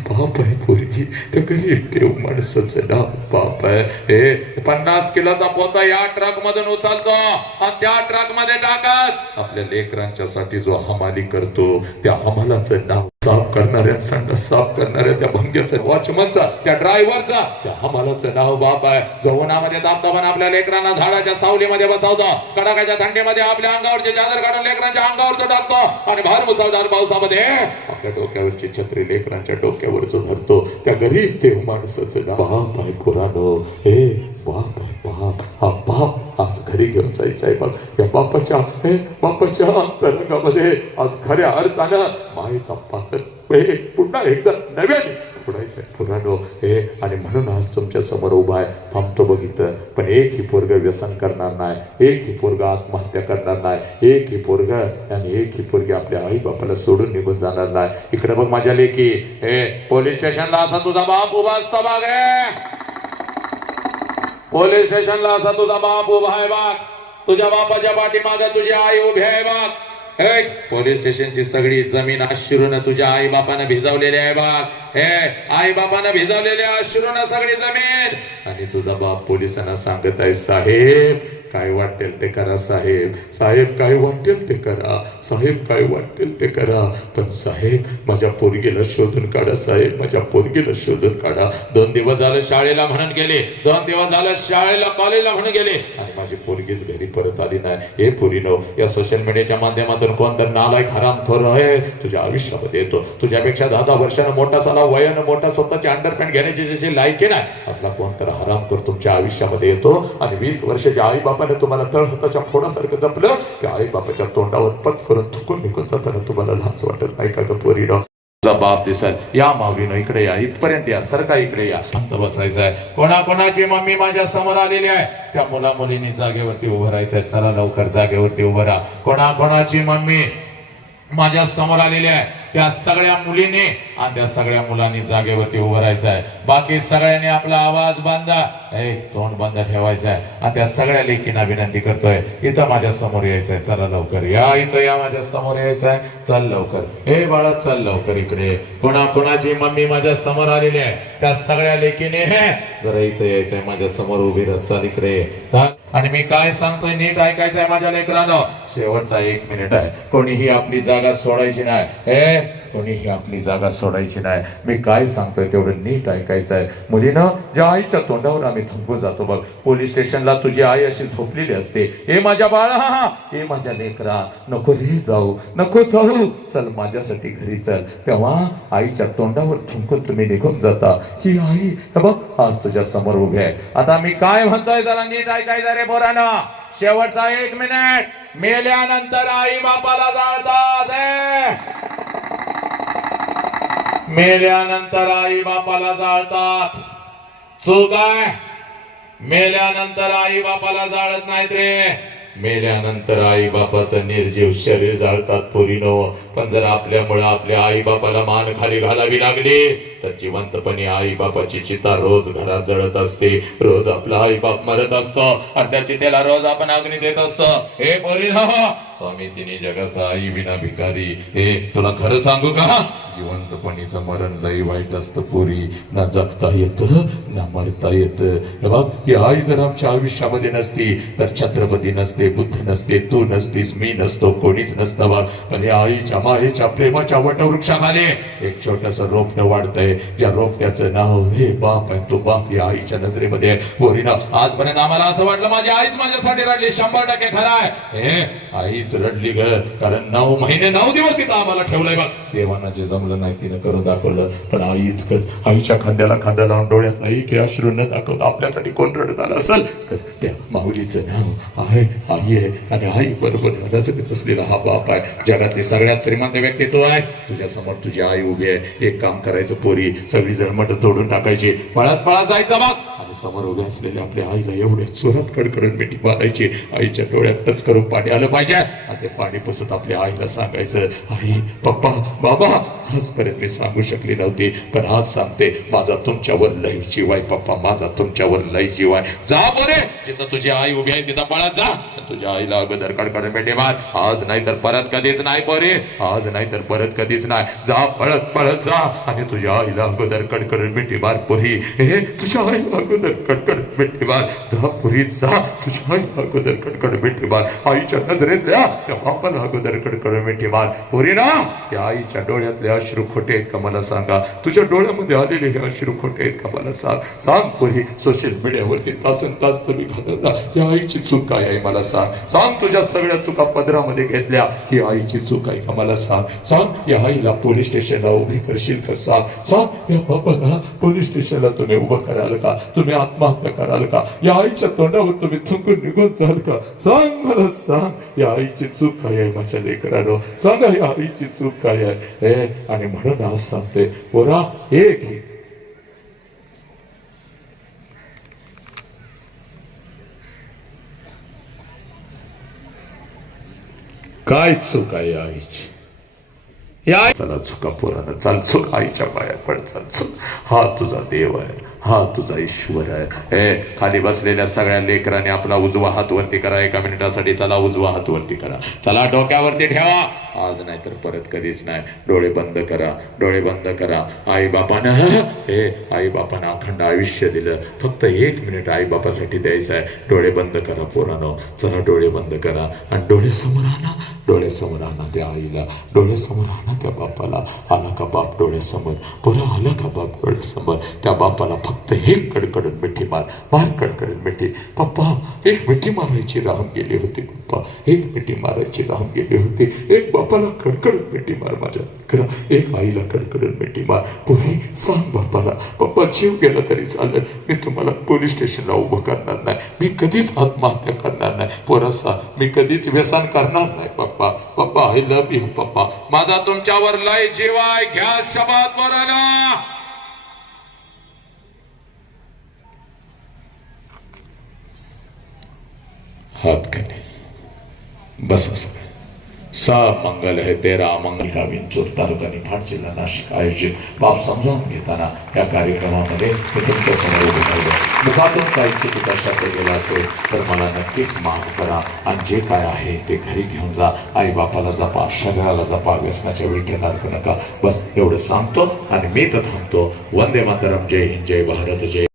बाप आहे पोरी. त्या गरीब देव माणसाचं नाव बाप आहे. हे 50 किलोचा पोता या ट्रक मधून उचलतो आणि त्या ट्रक मध्ये टाकत आपल्या लेकरांच्या साठी जो हमाली करतो त्या हमालाचं नाव साफ करणाऱ्या, संडास साफ करणाऱ्या त्या भंग्याचा, वॉचमनचा, त्या ड्रायव्हरचा, त्या हमालाचं नाव बाप आहे. जो उन्हामध्ये तापताना आपल्या लेकरांना झाडाच्या सावलीमध्ये बसवतो, कडाक्याच्या थंडीमध्ये आपल्या अंगावरची चादर काढून लेकरांच्या अंगावरच टाकतो आणि भर मुसळधार पावसामध्ये आपल्या डोक्यावरची छत्री लेकरांच्या डोक्यावरच धरतो. त्या गरीब देव माणसाचं नाव बाप आहे. कुरानो हे बाप आहे. बाप हा बाप आज घरी घेऊन जायचा आहे बघ. या बापाच्या अंतरंगामध्ये आज खऱ्या अर्थानं मायेचा पाचर पुन्हा एकदा नव्याने फोडायचं आहे पुरानो हे. आणि म्हणून आज तुमच्या समोर उभा आहे. थांबतो बघितलं पण एकही पोरग व्यसन करणार नाही, एकही पोरग आत्महत्या करणार नाही, एकही पोरग आणि एकही पोरगी आपल्या आई बापाला सोडून निघून जाणार नाही. इकडे बघ माझ्या लेकी, हे पोलीस स्टेशनला असा तुझा बाप उभा असतो बघ. पोलीस स्टेशनला असा तुझा बाप उभा आहे बघ. तुझ्या बापाच्या पाठीमागे तुझी आई उभी आहे बघ. पोलीस स्टेशनची सगळी जमीन अश्रूनं तुझ्या आई बापानं भिजवलेली आहे बघ. हे आई बापानं भिजवलेली अश्रूनं सगळी जमीन. आणि तुझा बाप पोलिसांना सांगत आहे साहेब काय वाटेल ते करा साहेब, साहेब काय वाटेल ते करा, साहेब काय वाटेल ते करा, पण साहेब माझ्या पोरगीला शोधून काढा, साहेब माझ्या पोरगीला शोधून काढा. 2 दिवस झालं शाळेला म्हणून गेले, 2 दिवस झालं शाळेला कॉलेजला म्हणून गेले आणि माझी पोरगीच घरी परत आली नाही. हे पोरीनो, या सोशल मीडियाच्या माध्यमातून कोणतर नालायक हरामखोर आहे तुझ्या आयुष्यामध्ये येतो. तुझ्यापेक्षा 10 वर्षानं मोठा साला वयानं मोठा स्वतःची अंडरपॅन्ट घेण्याची ज्याची लायकी नाही असला कोणतर हरामखोर तुमच्या आयुष्यामध्ये येतो. आणि 20 वर्षाच्या आई बापाने तुम्हाला तळ हाताच्या फोडासारखं जपलं त्या आई बापाच्या तोंडावर पच करून थुकून निघून जाताना तुम्हाला लाज वाटत नाही का ग पोरीनो? तुझा बाप दिसल. या माऊलीनो इकडे या, इथपर्यंत या, सरका इकडे या. शांत बसायचं आहे. कोणाकोणाची मम्मी माझ्या समोर आलेली आहे त्या मुला मुलींनी जागेवरती उभं राहायचंय. चला लवकर जागेवरती उभं राहा. कोणाकोणाची मम्मी माझ्या समोर आलेली आहे त्या सगळ्या मुलींनी आणि त्या सगळ्या मुलांनी जागेवरती उभं राहायचं आहे. बाकी सगळ्यांनी आपला आवाज बंद, तोंड बंद ठेवायचं आहे. आणि त्या सगळ्या लेकींना विनंती करतोय इथं माझ्या समोर यायचंय. चला लवकर या, इथं या, माझ्या समोर यायचंय. चल लवकर, हे बाळा चल लवकर इकडे. कोणाची मम्मी माझ्या समोर आलेली आहे त्या सगळ्या लेकीने जरा इथं यायचंय, माझ्या समोर उभी राह. चल इकडे चल. आणि मी काय सांगतोय नीट ऐकायचंय माझ्या लेकरांनो. शेवटचा 1 मिनिट आहे. कोणीही आपली जागा सोडायची नाही. कोणीही आपली जागा सोडायची नाही. मी काय सांगतोय तेवढं नीट ऐकायचं आहे. मुलीनं ज्या आईच्या तोंडावर आम्ही थंबून जातो बघ, पोलीस स्टेशनला तुझी आई अशी झोपलेली असते. हे माझ्या बाळा, हे माझ्या लेकरा, नको रे जाऊ, नको जाऊ, चल माझ्यासाठी घरी चल. तेव्हा आईच्या तोंडावर थुंकून तुम्ही निघून जाता. ही आई बघ आज तुझ्या समोर उभी आहे. आता मी काय म्हणतोय जरा नीट ऐकायचं रे पोरांनो. शेवटचा 1 मिनिट. मेल्यानंतर आई बापाला जाळतात. मेल्यानंतर आई बापाला जाळतात. चूक आहे. मेल्यानंतर आई बापाला जाळत नाहीत रे. मेल्यानंतर आई बापाचं निर्जीव शरीर जाळतात पोरीनो. पण जर आपल्यामुळे आपल्या आई बापाला मान खाली घालावी लागली तर जिवंतपणे आई बापाची चिता रोज घरात जळत असते. रोज आपला आई बाप मरत असतो आणि त्या चितेला रोज आपण अग्नी देत असतो. हे पोरीनो, स्वामी तिने जगाचा आई विना भिकारी. हे तुला खरं सांगू का, जिवंतपणीचं मरण लई वाईट असतं पोरी. ना जगता येतं ना मरता येतं. बघ ही आई जर आमच्या आयुष्यामध्ये नसती तर छत्रपती नसते, बुद्ध नसते, तू नसतीस, मी नसतो, कोणीच नसतं बघ. पण या आईच्या मायेच्या प्रेमाच्या वटवृक्षाखाली एक छोटस रोपणं वाढतंय ज्या रोपण्याचं नाव हे बाप आहे. तो बाप या आईच्या नजरेमध्ये पोरीनं आजपर्यंत आम्हाला असं वाटलं माझी आईच माझ्यासाठी रडली. 100% खरं आहे. हे आईच आईच रडली ग, कारण 9 महिने 9 दिवस इथं आम्हाला ठेवलंय बघ. देवांना जे जमलं नाही तिनं करून दाखवलं, पण आई इतकंच आईच्या खांद्याला खांदा लावून डोळ्यात एक अश्रू न दाखवता आपल्यासाठी कोण रडत आलं असेल तर त्या माऊलीचं नाव आहे आई आहे. आणि आई बरोबर रजत असलेला हा बाप आहे. जगातली सगळ्यात श्रीमंत व्यक्तित्व आहे. तुझ्या समोर तुझी आई उभी आहे. एक काम करायचं पोरी, सगळी जळमट तोडून टाकायची, पळत पळत जायचं बघ आणि समोर उभे असलेल्या आपल्या आईला एवढ्या जोरात कडकडून मिठी मारायची, आईच्या डोळ्यात टच करून पाणी आलं पाहिजे. आणि ते पाणी पुसत आपल्या आईला सांगायचं, आई पप्पा बाबा आजपर्यंत मी सांगू शकली नव्हती, पण आज सांगते, माझा तुमच्यावर लई जीव आहे पप्पा, माझा तुमच्यावर लई जीव आहे. जा बरे, जिथं तुझी आई उभी आहे तिथं पळत जा. तुझ्या आईला अगोदर कडकडून मिठी मार. आज नाही तर परत कधीच नाही बरे, आज नाही तर परत कधीच नाही. जा पळत पळत जा आणि तुझ्या आईला अगोदर कडकडून मिठी मार पोरी. हे तुझ्या आईला अगोदर कडकडून मिठी मार. जा पोरी जा, तुझ्या आईला अगोदर कडकडून मिठी मार. आईच्या नजरेतल्या त्या बापाला अगोदर कडकडून मिठी मार. पोरी ना, त्या आईच्या डोळ्यातले अश्रू खोटे आहेत का मला सांगा. तुझ्या डोळ्यामध्ये आलेले हे अश्रू खोटे आहेत का मला सांग. सांग पोरी, सोशल मीडियावरती तासन तास तुम्ही घालवता, या आईची चूक काय आहे मला सांग. सांग, तुझ्या सगळ्या चुका पदरामध्ये घेतल्या, ही आईची चूक आहे का मला सांग. सांग, या आईला पोलीस स्टेशनला उभी करशील का सांग. सांग, या बाबाला पोलीस स्टेशनला तुम्ही उभं कराल का, तुम्ही आत्महत्या कराल का, या आईच्या तोंडावर तुम्ही थुंकून निघून जाल का. सांग मला सांग, या आईची चूक काय आहे माझ्या लेकरानो. सांगा, या आईची चूक काय आहे. आणि म्हणून आज सांगते पोरा, एक काय चूक आहे आईची. या चला चुका पोरानं, चाल चुक आईच्या पाया पड, चाल चुक. हा तुझा देव आहे, हा तुझा ईश्वर आहे. खाली बसलेल्या सगळ्या लेकरांनी आपला उजवा हात वरती करा 1 मिनिटासाठी. चला उजवा हात वरती करा, चला डोक्यावरती ठेवा. आज नाही तर परत कधीच नाही. डोळे बंद करा, डोळे बंद करा. आई बापानं अखंड आयुष्य दिलं, फक्त 1 मिनिट आई बापासाठी द्यायचं आहे. डोळे बंद करा पोरानो, चला डोळे बंद करा आणि डोळ्यासमोर आणा, डोळ्यासमोर आणा त्या आईला, डोळ्यासमोर आणा त्या बापाला. आला का बाप डोळ्यासमोर, पोरा आला का बाप डोळ्यासमोर. त्या बापाला फक्त एक कडकडून मिठी मार, मार कडकडून मिठी. पप्पा, एक मिठी मारायची राहून गेली होती पप्पा, एक मिठी मारायची राहून गेली होती. एक बापाला कडकडून मिठी मार माझ्या करा, एक आईला कडकडून मिठी मार. पोरी सांग बापाला, पप्पा जीव गेला तरी चालेल, मी तुम्हाला पोलीस स्टेशनला उभं करणार नाही, मी कधीच आत्महत्या करणार नाही. पोरा सांग, मी कधीच व्यसन करणार नाही पप्पा. पप्पा आय लव्ह यू पप्पा, माझा तुमच्यावर लय जीव आहे. घ्या शब्द पोरांनो. हात खाली बस. सब मंगल है तेरा मंगल का विंचूर तालुका निफाड जिल्हा नाशिक आयोजित बाप समजावून घेताना या कार्यक्रमामध्ये मी तुमच्या समोर उभे राहिलो. मुखातून काही चुकीचा शब्द गेला असेल तर मला नक्कीच माफ करा आणि जे काय आहे ते घरी घेऊन जा. आई बापाला जपा, शरीराला जपा, व्यसनाच्या विळख्यात अडकू नका. बस एवढं सांगतो आणि मी तर थांबतो. वंदे मातरम. जय हिंद, जय भारत, जय